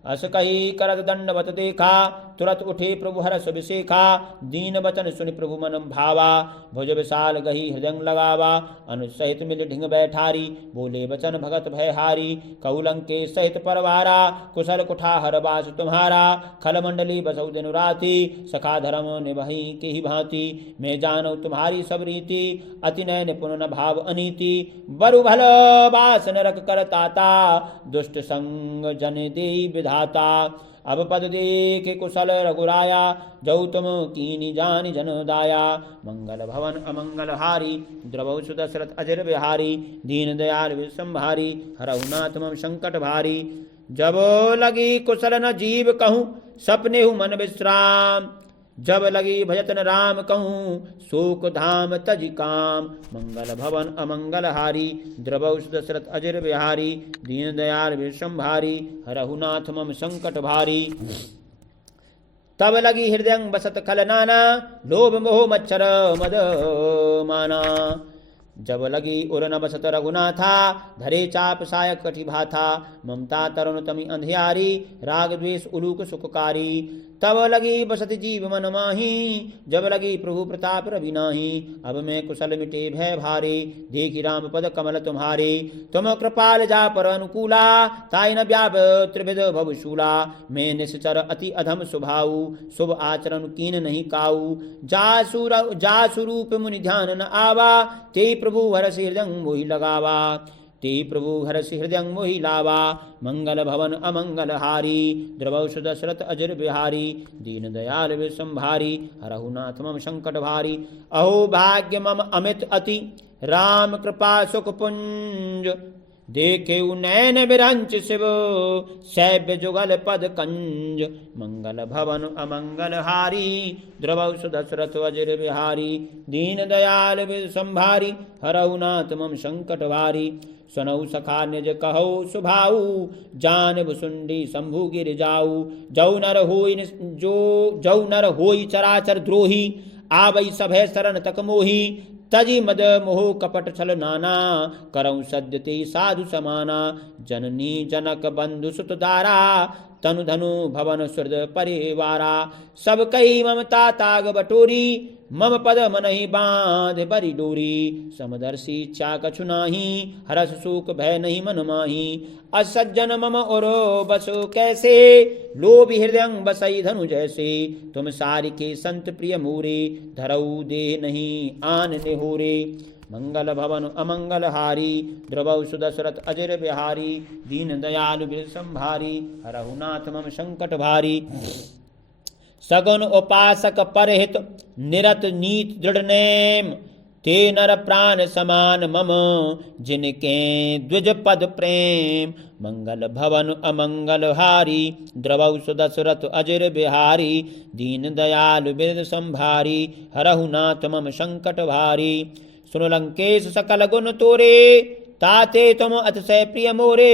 अस कही करत दंडवत देखा, तुरत उठे प्रभु हरष विशेखा, दीन वचन सुनि प्रभु मन भावा, भुज विशाल गही हृदय लगावा, अनुज सहित मिल ढिंग बैठारी, बोले वचन भगत भयहारी, कौलंके सहित परवारा, कुशल कुठार बास तुम्हारा, खल मंडली बसौ दिन राति, सखा धर्म निभहि के ही भांति, मैं जानौ तुम्हारी सब रीति, अति नय निपुण न भाव अनीति, बरु भल बास नरक कर ताता, दुष्ट संग जन देई विधाता, अब पद देखे कुशल रघुराया, जौ तुम कीनी जानि जन दाया, मंगल भवन अमंगल हारी, द्रवौ सुदशरथ अजर बिहारी, दीन दयाल विद संभारी, हरहु नाथ मम संकट भारी, जब लगी कुशल न जीव कहूँ, सपने हूँ मन विश्राम, जब लगी भजतन राम कहूँ, शोक धाम तज काम, मंगल भवन अमंगल हारी, द्रवौ दशरथ अजर बिहारी, दीन दयाल विद संभारी, हरहु नाथ मम संकट भारी, तब लगी हृदय बसत खल नाना, लोभ मोह मच्छर मद माना, जब लगी उर न बसत रघुनाथा, धरे चाप सायक कटि भाथा, ममता तरुण तमि अंधियारी, राग द्वेष उलूक सुखकारी, तब लगी बसत जीव मन माही, जब लगी प्रभु प्रताप रवि नाही, अब मैं कुशल मिटे भय भारी, देखी राम पद कमल तुम्हारे, तुम कृपाल जा पर अनुकूला, ताई न व्याप त्रिविध भवशूला, मैं निश्चर अति अधम स्वभाऊ, शुभ आचरण कीन नहीं काऊ, जासु रूप मुनि ध्यान न आवा, ते प्रभु हरष हृदय मोहि लगावा, ते प्रभु हरषि हृदय मोहि लावा, मंगल भवन अमंगल हारी, द्रवौ सुदशरथ अजर बिहारी, दीन दयाल विद संभारी, हरहु नाथ मम संकट भारी, अहो भाग्य मम अमित अति, राम कृपा सुख पुंज, देखे नैन विरंच शिव, सैभ्य जुगल पद कंज, मंगल भवन अमंगल हारी, द्रवौ सुदशरथ अजर बिहारी, दीन दयाल विद संभारी, हरहु नाथ मम संकट भारी, सुनौ सखा निज कहौ सुभाऊ, जान भुसुंडी शंभु गिर जाऊ, जौ नर होई चराचर द्रोही, आवै सभय शरण तक मोही, तजी मद मोह कपट छल नाना, करऊँ सद्य ते साधु समाना, जननी जनक बंधु सुत दारा, तनु धनु भवन सुहृद परिवारा, सब कही ममता ताग बटोरी, मम पद मनहि बांध बरी डोरी, समदर्शी इच्छा कछु नाही, हरस शोक भय नहीं मन माही, असज्जन मम ओरो बसो कैसे, लोभ हृदय बसई धनु जैसे, तुम सारिके संत प्रिय मोरे, धरऊ दे नहीं आन निहोरे, मंगल भवन अमंगल हारी द्रवौ सुदशरथ अजर बिहारी दीन दयालु बिरद संभारी हरहु नाथ मम संकट भारी। सगुन उपासक परहित निरत नीत दृढ़ नेम ते नर प्राण समान मम जिनके द्विज पद प्रेम। मंगल भवन अमंगल हारी द्रवौ सुदशरथ अजर बिहारी दीन दयालु बिरद संभारी हरहु नाथ मम संकट भारी। सुन लंकेश सकल गुण तोरे ताते तुम अतिशय प्रिय मोरे।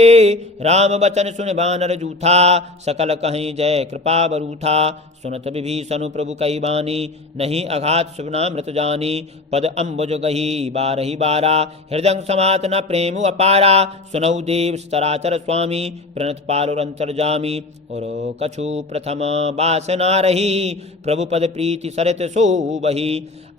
राम बचन सुन बानर जूथा सकल कहीं जय कृपा बरूथा। सुनत विभीषण प्रभु कई बानी नहीं अघात शुभनामृत जानी। पद अम्बुज गही बारही बारा हृदय समात न प्रेम अपारा। सुनऊ देव स्तराचर स्वामी प्रणत पालुरंतर जामी। और कछु प्रथम बासना रही प्रभु पद प्रीति सरित सो बही।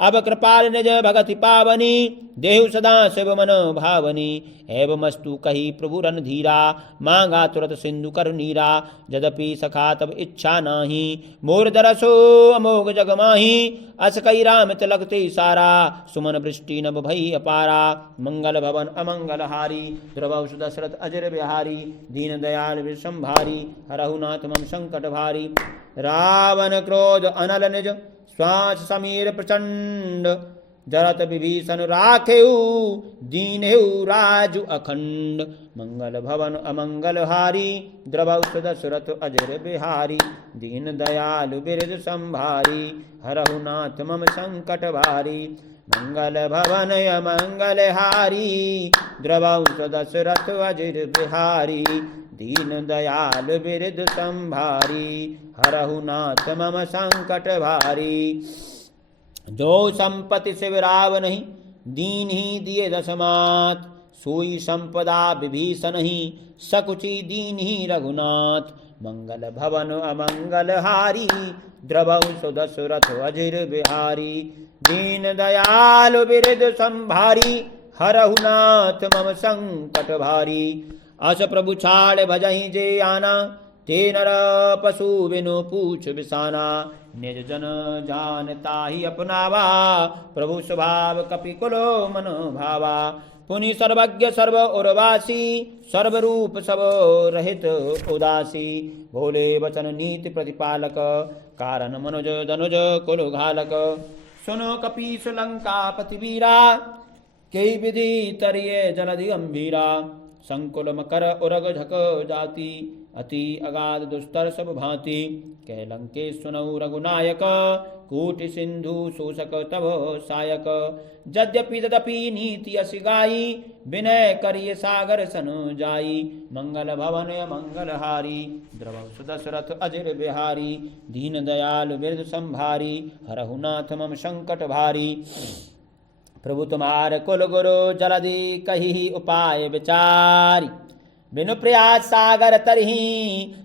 अब कृपाल निज भगति पावनी देहु सदा शिव मन भावनी। एवमस्तु कही प्रभु रन धीरा मांगा तुरत सिंधु कर नीरा। यद्यपि सखा तब इच्छा नाही मोर दरसो अमोघ जग माही। अस कई राम तिलक ते सारा सुमन वृष्टि नभ भई अपारा। मंगल भवन अमंगल हारी द्रवौ सुदशरथ अजर बिहारी दीन दयाल बिरद संभारी हरहु नाथ मम संकट भारी। रावण क्रोध अनल निज श्वास समीर प्रचंड जरत विभीषण राखेऊ दीनेऊ राजु अखंड। मंगल भवन अमंगल हारी द्रवौ सुदशरथ अजर बिहारी दीन दयालु बिरद संभारी हरहु नाथ मम संकट भारी। मंगल भवन अमंगल हारी द्रवौ सुदशरथ अजर बिहारी दीन दयालु बिरद संभारी हरहु नाथ मम संकट भारी। जो संपत्ति शिवराव नहीं दीन ही दिए दशमात। सोई संपदा विभीषण ही सकुची दीन ही रघुनाथ। मंगल भवन अमंगल हारी द्रवौ सुदशरथ अजर बिहारी दीन दयालु बिरद संभारी हरहु नाथ मम संकट भारी। अस प्रभु छाड़ भजहि जे आना ते नर पशु बिनु पूछ बिसाना। निज जन जानता ही अपनावा प्रभु स्वभाव कपि कुलो मन भावा। पुनि सर्वज्ञ सर्व उर्वासी सर्वरूप सब रहित उदासी। भोले वचन नीति प्रतिपालक कारण मनुज धनुज कुल घालक। सुनो कपीस लंका पतिवीरा कई विधि तरिये जलधि गंभीरा। संकुल मकर उरग झक जाति अति अगाध दुस्तर सब भांति। कह लंकेश सुनऊ रघुनायक कूटि सिंधु शोषक तब सायक। यद्यपि तदपि नीति असि गाई विनय करिय सागर सन जाई। मंगल भवन मंगल हारी द्रवौ सुदशरथ अजर बिहारी दीन दयालु बिरद संभारी हरहु नाथ मम संकट भारी। प्रभु तुम्हार कुल गुरु जलधि कही उपाय विचारी। बिनु प्रयास सागर तरही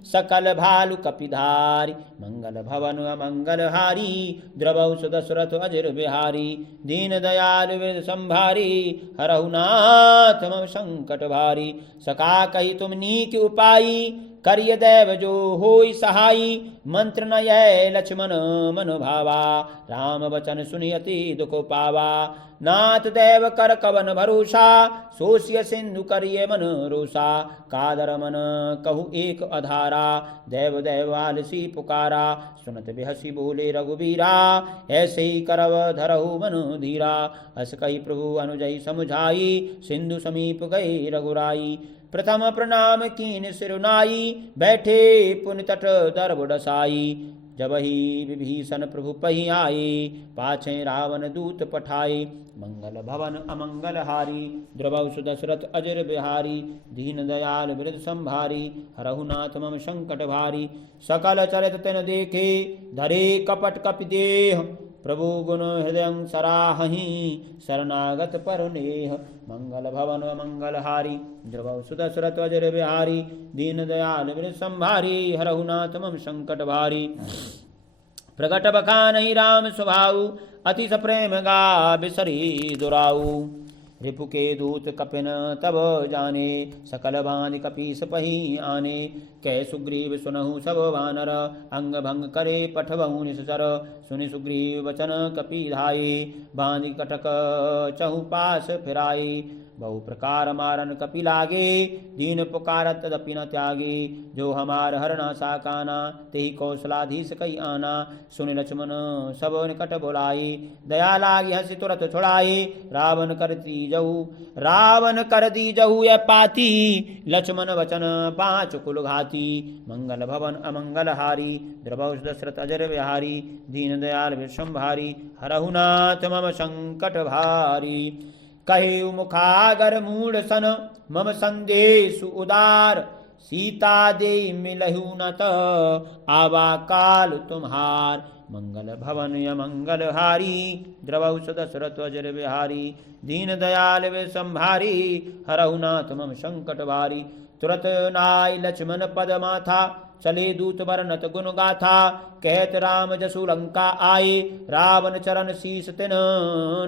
सकल भालु कपिधारी। मंगल भवन अमंगल हारी द्रवौ सुदशरथ अजर बिहारी दीन दयालु बिरद संभारी हरहु नाथ मम संकट भारी। सका कही तुम नीक उपाई करिय देव जो होई सहाई। मंत्र न यह लक्ष्मण मन भावा राम वचन सुनि अति दुख पावा। नाथ देव कर कवन भरोसा सोसिय सिंधु करिय मन रोसा। कादर मन कहु एक अधारा देव देव आलसी पुकारा। सुनत बिहसी बोले रघुबीरा ऐसे ही करव धरहु मनु धीरा। अस कही प्रभु अनुजई समुझाई सिंधु समीप गए रघुराई। प्रथम प्रणाम कीन सिरुनाई बैठे पुनि तट दर्भ डसाई। जब ही विभीषण प्रभु पही आए पाछे रावण दूत पठाए। मंगल भवन अमंगल हारी द्रवौ सुदशरथ अजर बिहारी दीन दयाल बिरद संभारी हरहु नाथ मम संकट भारी। सकल चरित तिन देखे धरे कपट कपि देह प्रभु गुण हृदय सराहहि शरणागत परनेह। मंगल भवन मंगल हारी द्रवौ सुदशरथ अजर बिहारी दीन दयाल बिरद संभारी हरहु नाथ मम संकट भारी। प्रगट बखानहि राम स्वभाव अति सप्रेम गा बिसरी दुराऊ। रिपु के दूत कपिन तब जाने, सकल बांध कपीस पही आने। कै सुग्रीव सुनहु सब वानर, अंग भंग करे पठबहु निश्चर। सुनि सुग्रीव वचन कपि धाये, बांधि कटक चहु पास फिराए। बहु प्रकार मारन कपि लागे, दीन पुकारत तदपि न त्यागे। जो हमार हरना साकाना, तेहि कौशलाधीश कई आना। सुन लक्ष्मण सब निकट बुलाए, दया लागी हंसि तुरत छुड़ाए। रावण कर दी जहु यह पाती, लक्ष्मण वचन पांच कुल घाती। मंगल भवन अमंगल हारी, द्रवौ दशरथ अजर बिहारी। दीन दयाल विश्वम्भारी, हरहु नाथ मम संकट भारी। कहे मुखागर मूढ़ सन, मम संदेश उदार। सीता दे मिलहु न त, आवा काल तुम्हार। मंगल भवन अमंगल हारी, द्रवौ दशरथ अजर बिहारी। दीन दयाल विश्वम्भारी, हरहु नाथ मम संकट भारी। तुरत नाय लक्ष्मण पद माथा, चले दूत बरनत गुण गाथा। कहत राम जसु लंका आए, रावण चरण शीस तिन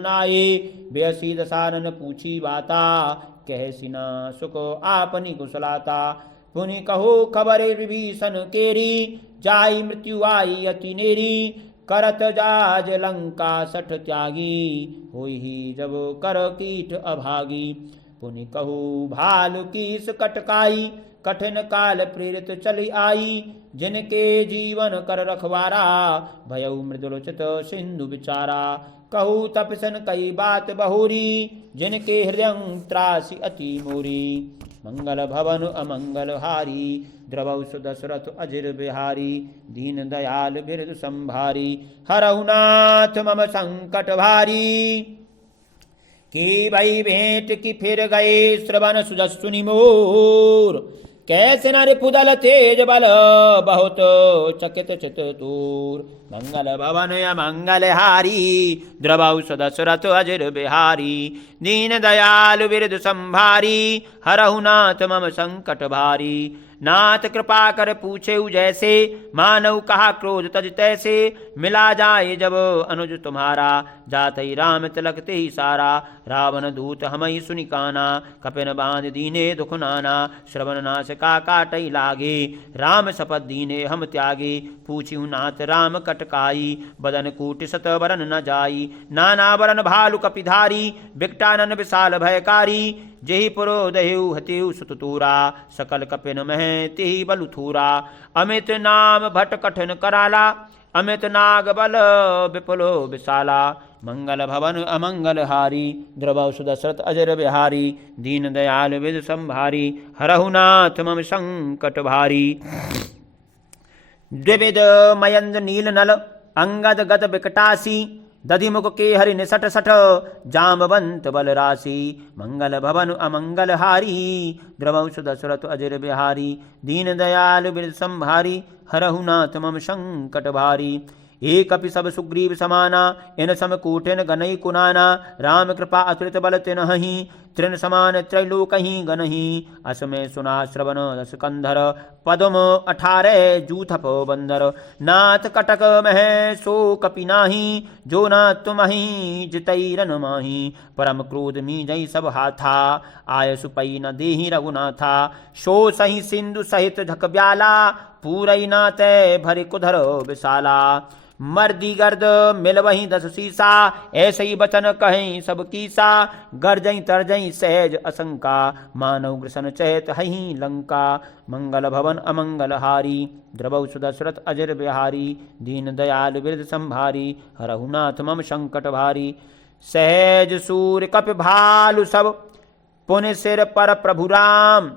नाये। बेसी दसानन पूछी बाता, कह सिना सुख आपनी कुशलाता। पुनि कहो खबरे विभीषण केरी, जाई मृत्यु आई अति नेरी। करत जाज लंका सठ त्यागी, होई ही जब कर कीट अभागी। पुनि कहू भालु कीस कटकाई, कठिन काल प्रेरित चली आई। जिनके जीवन कर रखवारा, भयउ मृदुलोचित सिंधु विचारा। कहू तपसन कई बात बहुरी, जिनके हृदय त्रासी अति मोरी। मंगल भवन अमंगल हारी, द्रवौ दशरथ अजिर बिहारी। दीन दयाल बिरद संभारी, हरहु नाथ मम संकट भारी। की भई भेंट की फिर गए, श्रवण सुजस्विनी मोर। कैसे न रिपुदल तेज बल, बहुत चकित चित दूर। मंगल भवन अमंगल हारी, द्रवौ दशरथ अजिर बिहारी। दीन दयाल बिरद संभारी, हरहु नाथ मम संकट भारी। नाथ कृपा कर पूछे जैसे, मानव कहा क्रोध तज तैसे। मिला जाए जब अनुज तुम्हारा, जात ही राम तिलक ते ही सारा। रावण दूत हमई सुनि काना, कपिन बांध दीने दुख नाना। श्रवण नासिका काटई लागे, राम शपथ दीने हम त्यागे। पूछिहु नाथ राम कटकाई, बदन कूट सत बरन न जाई। नाना बरन भालु कपिधारी, बिकटानन विशाल भयकारी। जेहि पुरो दहेउ हतेउ सुततूरा, सकल कपिन मह तेहि बलु थूरा। अमित नाम भट कठिन कराला, अमित नाग बल विपुलो विशाला। मंगल भवन अमंगल हारी, द्रवौ दशरथ अजर बिहारी। दीन दयाल विद संभारी, हरहु नाथ मम संकट भारी। द्विविध मयंद नील नल, अंगद गद बिकटासी। दधिमुख के हरि निसट सठ, जामवंत बल राशि। मंगल भवन अमंगल हारी, द्रवौ दशरथ अजर बिहारी। दीन दयाल बिरद संभारी, हरहु नाथ मम संकट भारी। एक कपि सब सुग्रीव समाना, इन सम कूटिन गनई कुनाना। राम कृपा अतुलित बल तिन्हि, तृण समान त्रैलोकहि गनहि। असमय सुना श्रवण रस कंधर, पदम 18 जूथप बंदर। नाथ कटक मह सो कपि नाही, जो ना तुमहि जितैरन माही। परम क्रोध मी जई सब हाथा, आय सुपई न देहि रघुनाथा। सो सही सिंधु सहित झक ब्याला, पूरई ना तय भरि कुधर विशाला। मर्दी गर्द मिलवही 10 सीसा, ऐसे ही बचन कहें सब कीसा। गर्जई तरजई सहज असंका, मानव ग्रसन चैत हही लंका। मंगल भवन अमंगल हारी, द्रवौ दशरथ अजर बिहारी। दीन दयाल बिरद संभारी, हरहु नाथ मम संकट भारी। सहज सूर कपि भालु सब, पुनि सिर पर प्रभु राम।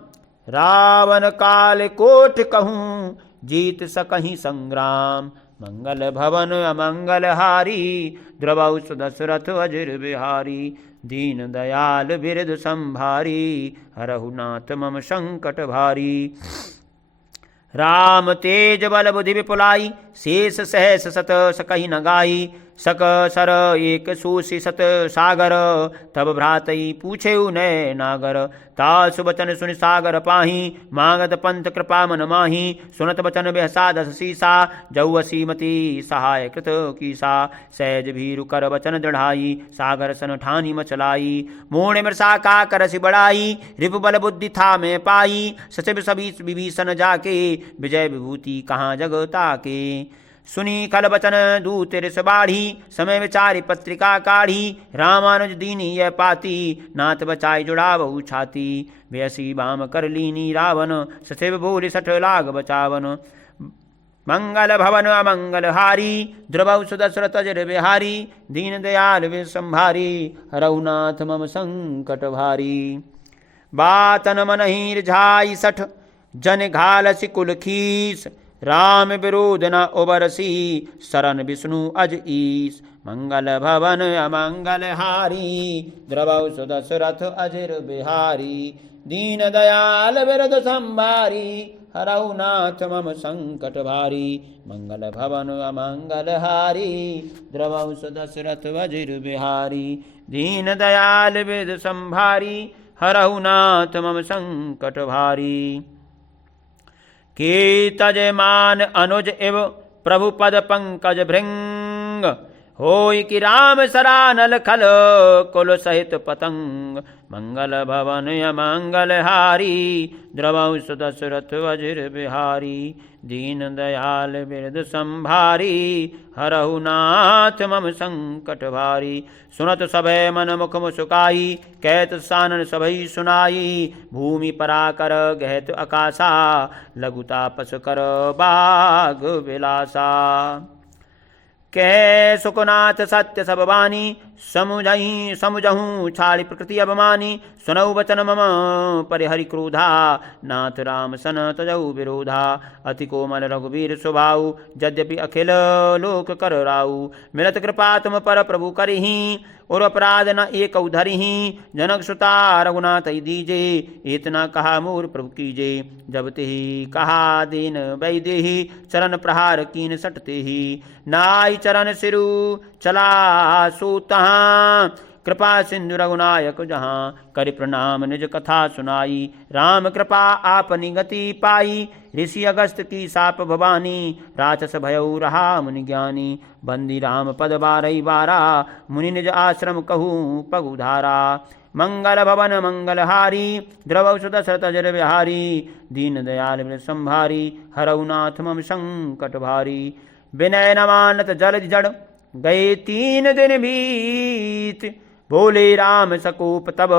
रावण काल कोट कहूँ, जीत सकहीं संग्राम। मंगल भवन अमंगल हारी, द्रवौ दशरथ अजर बिहारी। दीन दयाल बिरद संभारी, हरहु नाथ मम संकट भारी। राम तेज बल बुद्धि विपुलाई, शेष सहस सत सकहि न गाई। सक सर एक सूसी सत सागर, तब भ्रातई पूछे नय नागर। तासु बचन सुन सागर पाही, मांगत पंथ कृपा मन माही। सुनत बचन बेहसा दस सीसा, जऊ सीमती सहाय कृत कीसा। सहज भीरु कर बचन दृढ़ाई, सागर सन ठानी मचलाई। मोण मृषा का करसि बढ़ाई, रिपु बल बुद्धि था में पाई। सचिव सभी विभीषण जाके, विजय विभूति कहाँ जगता के। सुनी खल बचन दूत ऋष बाढ़ी, समय विचारी पत्रिका काढ़ी। रामानुज दीनी यह पाती, नाथ बचाई जुड़ावहु छाती। बेसी बाम कर लीनी रावण, सचिव बोल सठ लाग बचावन। मंगल भवन अमंगल हारी, द्रवौ सुदशरथ अजर बिहारी। दीन दयाल वे संभारी, रघुनाथ मम संकट भारी। बातन मन ही रिझाई सठ, जन घालसि कुल खीस। राम विरोध न उबरसी, शरण विष्णु अज ईस। मंगल भवन अमंगल हारी, द्रवौ सुदशरथ अजर बिहारी। दीन दयाल बिरद संभारी, हरहु नाथ मम संकट भारी। मंगल भवन अमंगल हारी, द्रवौ सुदशरथ अजर बिहारी। दीन दयाल बिरद संभारी, हरहु नाथ मम संकट भारी। के तजमान अनुज इव प्रभु पद पंकज भृंग। होय कि राम सरानल खल, कुल सहित पतंग। मंगल भवन अमंगल हारी, द्रवौ सुदशरथ अजर बिहारी। दीन दयाल बिरद संभारी, हरहु नाथ मम संकट भारी। सुनत सभै मन मुख मुस्काई, कहत सानन सभई सुनाई। भूमि पराकर गहत आकाशा, लघु तापस कर बाग विलासा। कह सुखनाथ सत्य सब बानी, समुझहूँ छाड़ी प्रकृति अभिमानी। सुनऊ वचन मम परिहरि क्रोधा, नाथ राम सन तजऊ विरोधा। अति कोमल रघुवीर स्वभाव, यद्यपि अखिल लोक कर राऊ। मिलत कृपा तुम पर प्रभु करही, और अपराध न एक धरिही। जनक सुता रघुनाथ दीजे, इतना कहा मोर प्रभु कीजे। जब तेहि कहा दीन वैदेही, चरण प्रहार कीन सटते ही। नाई चरण सिरु चला सो तहाँ, कृपा सिंधु रघुनायक जहाँ। कर प्रणाम निज कथा सुनाई, राम कृपा आपनी गति पाई। ऋषि अगस्त की साप भवानी, राक्षस भयउ रहा मुनि ज्ञानी। बंदी राम पद बारई बारा, मुनि निज आश्रम कहूँ पगुधारा। मंगल भवन मंगल हारी, द्रवौ सुदशरथ अजर बिहारी। दीन दयाल बिरद संभारी, हरहु नाथ मम संकट भारी। विनय न मानत जल जड़, गए 3 दिन बीत। बोले राम सकोप तब,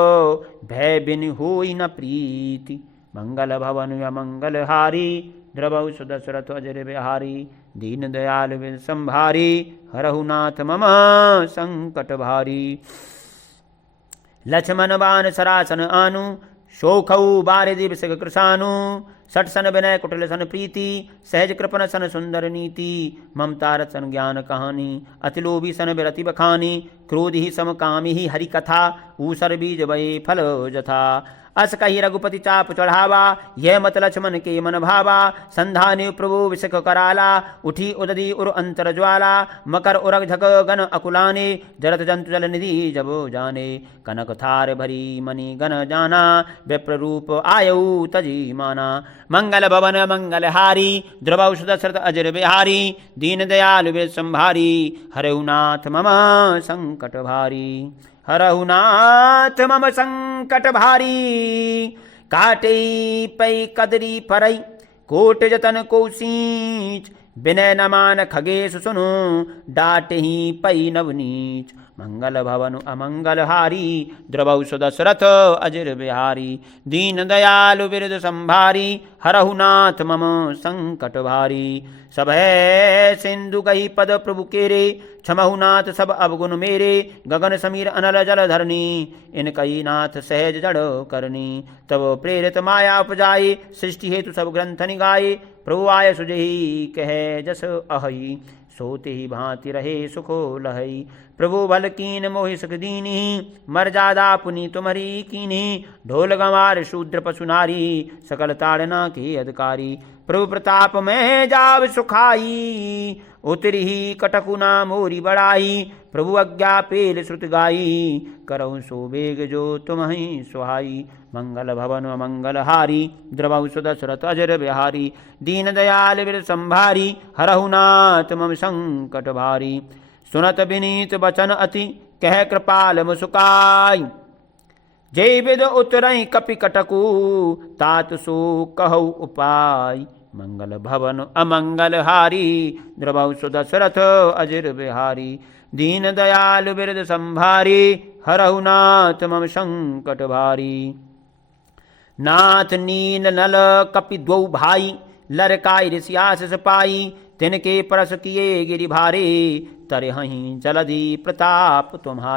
भय बिन होई न प्रीति। मंगल भवन अमंगल हारी, द्रवौ सुदशरथ अजर बिहारी। दीन दयाल बिरद संभारी, हरहु नाथ मम संकट भारी। लक्ष्मण बान सरासन आनु, शोखऊ बारिधि विषग कृशानु। सठ सन विनय कुटिल सन प्रीति, सहज कृपन सन सुंदर नीति। ममता रसन ज्ञान कहानी, अति लोभी सन बिरति बखानी। क्रोधि ही समकामी ही हरि कथा, ऊसर बीज वै फल जथा। अस कही रघुपति चाप चढ़ावा, यह मत लक्ष्मण के मन भावा। संधानि प्रभु विषक कराला, उठी उदधि उर अंतर ज्वाला। मकर उरग झक गन अकुलाने, जरत जंतु जल निधि जब जाने। कनक थार भरी मणि गण जाना, विप्र रूप आयु तजी माना। मंगल भवन मंगल हारी, द्रवौ सुदशरथ अजर बिहारी। दीन दयाल बिरद संभारी, हरहु नाथ मम संकट भारी। हरहु नाथ मम संकट भारी। काटे पै कदरी परई, कोट जतन को सींच। विनय न मान खगेश सुनु, डाट ही पै नवनीच। मंगल भवन अमंगल हारी, द्रवौ सुदशरथ अजर बिहारी। दीन दयाल बिरद संभारी, हरहु नाथ मम संकट भारी। सब है सिंधु कही पद प्रभु केरे, क्षमहु नाथ सब अवगुण मेरे। गगन समीर अनल जल धरनी, इन कही नाथ सहज जड़ करनी। तब प्रेरित माया उपजाए, सृष्टि हेतु सब ग्रंथ निगाए। प्रभु आय सुजही कहे जस अहई, सोते ही भांति रहे सुखो लहई। प्रभु भल कीन मोहि सुख दीनी, मर्यादा पुनि तुम्हारी कीनी। ढोल गंवार शूद्र पशु नारी, सकल ताड़ना के अधिकारी। प्रभु प्रताप में जाव सुखाई, उतरी ही कटकु ना मोरी बड़ाई, प्रभु आज्ञा पेल श्रुत गाई, करहु सो बेग जो तुम ही सुहाई। मंगल भवन मंगल हारी, द्रवहु सुदशरथ अजर बिहारी, दीन दयाल बिर संभारी, हरहु नाथ मम संकट भारी। सुनत विनीत बचन अति, कह कृपाल मुसुकाई, जय विद उतरई कपि कटकु, तात सो कहु उपाय। मंगल भवन अमंगल हारी, द्रवहु सुदशरथ अजर बिहारी, दीन दयाल बिरद संभारी, हरहु नाथ मम संकट भारी। नाथ नीन नल कपि द्वौ भाई, लरकाई ऋषियास पाई, तिनके परस किए गिरि भारे, तरहहीं जलधि प्रताप तुम्हारे।